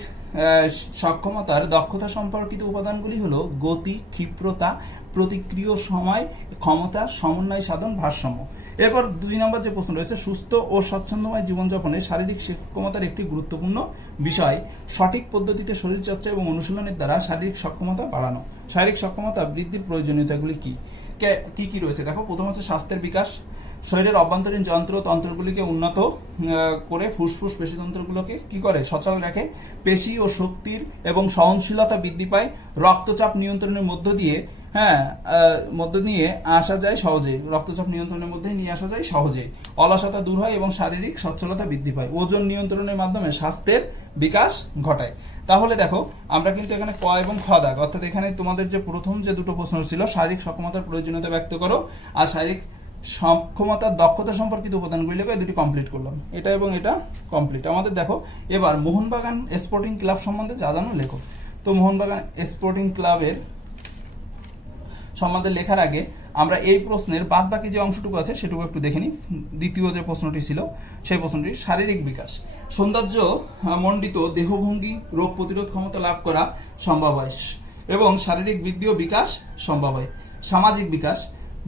সক্ষমতার দক্ষতা সম্পর্কিত উপাদানগুলি হলো গতি, ক্ষিপ্রতা, প্রতিক্রিয়া সময়, ক্ষমতা, সমন্বয় সাধন, ভারসাম্য। এরপর 2 নম্বর যে প্রশ্ন রয়েছে, সুস্থ ও স্বচ্ছন্দময় জীবনযাপনে শারীরিক সক্ষমতার একটি গুরুত্বপূর্ণ বিষয় সঠিক পদ্ধতিতে শরীরচর্চা এবং অনুশীলনের দ্বারা শারীরিক সক্ষমতা বাড়ানো। শারীরিক সক্ষমতা বৃদ্ধির প্রয়োজনীয়তাগুলি কি কি রয়েছে দেখো। প্রথম হচ্ছে স্বাস্থ্যের বিকাশ। শরীরের অভ্যন্তরীণ যন্ত্রতন্ত্রগুলিকে উন্নত করে ফুসফুস পেশিতন্ত্রগুলোকে কি করে? সচল রাখে। পেশি ও শক্তির এবং সহনশীলতা বৃদ্ধি পায়। রক্তচাপ নিয়ন্ত্রণের মধ্য দিয়ে আসা যায় সহজেই, রক্তচাপ নিয়ন্ত্রণের মধ্যে নিয়ে আসা যায় সহজেই। অলসতা দূর হয় এবং শারীরিক সচ্ছলতা বৃদ্ধি পায়। ওজন নিয়ন্ত্রণের মাধ্যমে স্বাস্থ্যের বিকাশ ঘটায়। তাহলে দেখো আমরা কিন্তু এখানে ক এবং খ দাগ, অর্থাৎ এখানে তোমাদের যে প্রথম যে 2টো প্রশ্ন ছিল শারীরিক সক্ষমতার প্রয়োজনীয়তা ব্যক্ত করো আর শারীরিক সক্ষমতা দক্ষতা সম্পর্কিত উপাদানগুলি লেখো, এই দুটি কমপ্লিট করলাম, এটা এবং এটা কমপ্লিট। আমাদের দেখো এবার মোহনবাগান স্পোর্টিং ক্লাব সম্বন্ধে যা জানো লেখো। তো মোহনবাগান স্পোর্টিং ক্লাবের সম্বন্ধে লেখার আগে আমরা এই প্রশ্নের বাদ বাকি যে অংশটুকু আছে সেটুকু একটু দেখে নিই। দ্বিতীয় যে প্রশ্নটি ছিল সেই প্রশ্নটি, শারীরিক বিকাশ, সৌন্দর্য মণ্ডিত দেহভঙ্গি, রোগ প্রতিরোধ ক্ষমতা লাভ করা সম্ভব হয় এবং শারীরিক বৃদ্ধি ও বিকাশ সম্ভব হয়। সামাজিক বিকাশ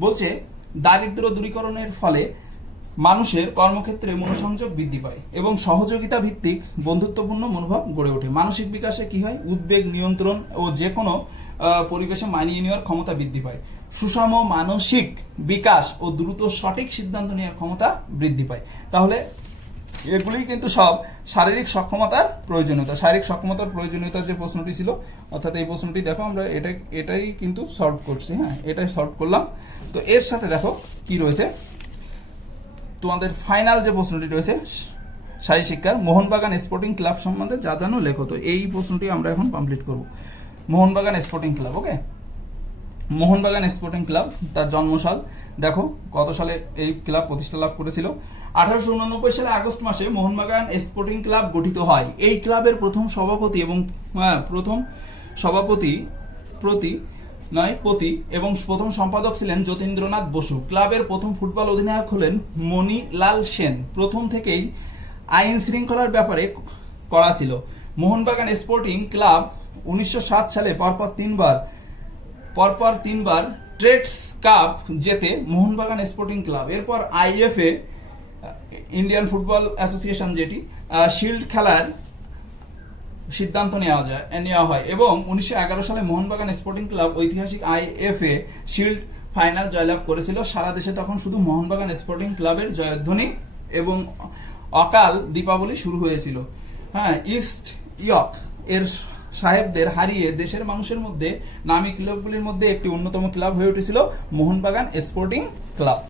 বলছে দারিদ্র দূরীকরণের ফলে মানুষের কর্মক্ষেত্রে মনোসংযোগ বৃদ্ধি পায় এবং সহযোগিতা ভিত্তিক বন্ধুত্বপূর্ণ মনোভাব গড়ে ওঠে। মানসিক বিকাশে কি হয়, উদ্বেগ নিয়ন্ত্রণ ও যে কোনো পরিবেশে মানিয়ে নেওয়ার ক্ষমতা বৃদ্ধি পায়। সুষম মানসিক বিকাশ ও দ্রুত সঠিক সিদ্ধান্ত নেওয়ার ক্ষমতা বৃদ্ধি পায়। তাহলে এগুলোই কিন্তু সব শারীরিক সক্ষমতার প্রয়োজনীয়তা। শারীরিক সক্ষমতার প্রয়োজনীয়তার যে প্রশ্নটি ছিল, অর্থাৎ এই প্রশ্নটি দেখো আমরা এটাই কিন্তু সলভ করছি, হ্যাঁ এটাই সলভ করলাম। তো এর সাথে দেখো কি রয়েছে, তোমাদের ফাইনাল যে প্রশ্নটি রয়েছে শারীরিক শিক্ষার, মোহনবাগান স্পোর্টিং ক্লাব সম্বন্ধে যা জানো লেখো। তো এই প্রশ্নটি আমরা এখন কমপ্লিট করব। মোহনবাগান স্পোর্টিং ক্লাব, ওকে, মোহনবাগান স্পোর্টিং ক্লাব, তার জন্মসাল দেখো কত সালে এই ক্লাব প্রতিষ্ঠা লাভ করেছিল। 1889 সালে আগস্ট মাসে মোহনবাগান স্পোর্টিং ক্লাব গঠিত হয়। এই ক্লাবের প্রথম সভাপতি এবং প্রথম সম্পাদক ছিলেন যতীন্দ্রনাথ বসু। ক্লাবের প্রথম ফুটবল অধিনায়ক হলেন মণিলাল সেন। প্রথম থেকেই আইন শৃঙ্খলার ব্যাপারে কড়া ছিল। মোহনবাগান স্পোর্টিং ক্লাব 1907 সালে পরপর তিনবার ট্রেডস কাপ জেতে মোহনবাগান স্পোর্টিং ক্লাব। এরপর আইএফএ, ইন্ডিয়ান ফুটবল অ্যাসোসিয়েশন, যেটি শিল্ড খেলার সিদ্ধান্ত নেওয়া হয় এবং 1911 সালে মোহনবাগান স্পোর্টিং ক্লাব ঐতিহাসিক আইএফএ শিল্ড ফাইনাল জয়লাভ করেছিল। সারা দেশে তখন শুধু মোহনবাগান স্পোর্টিং ক্লাবের জয়ধ্বনি এবং অকাল দীপাবলি শুরু হয়েছিল। হ্যাঁ, ইস্ট ইয়র্ক এর সাহেবদের হারিয়ে দেশের মানুষের মধ্যে নামী ক্লাবগুলির মধ্যে একটি অন্যতম ক্লাব হয়ে উঠেছিল মোহনবাগান স্পোর্টিং ক্লাব।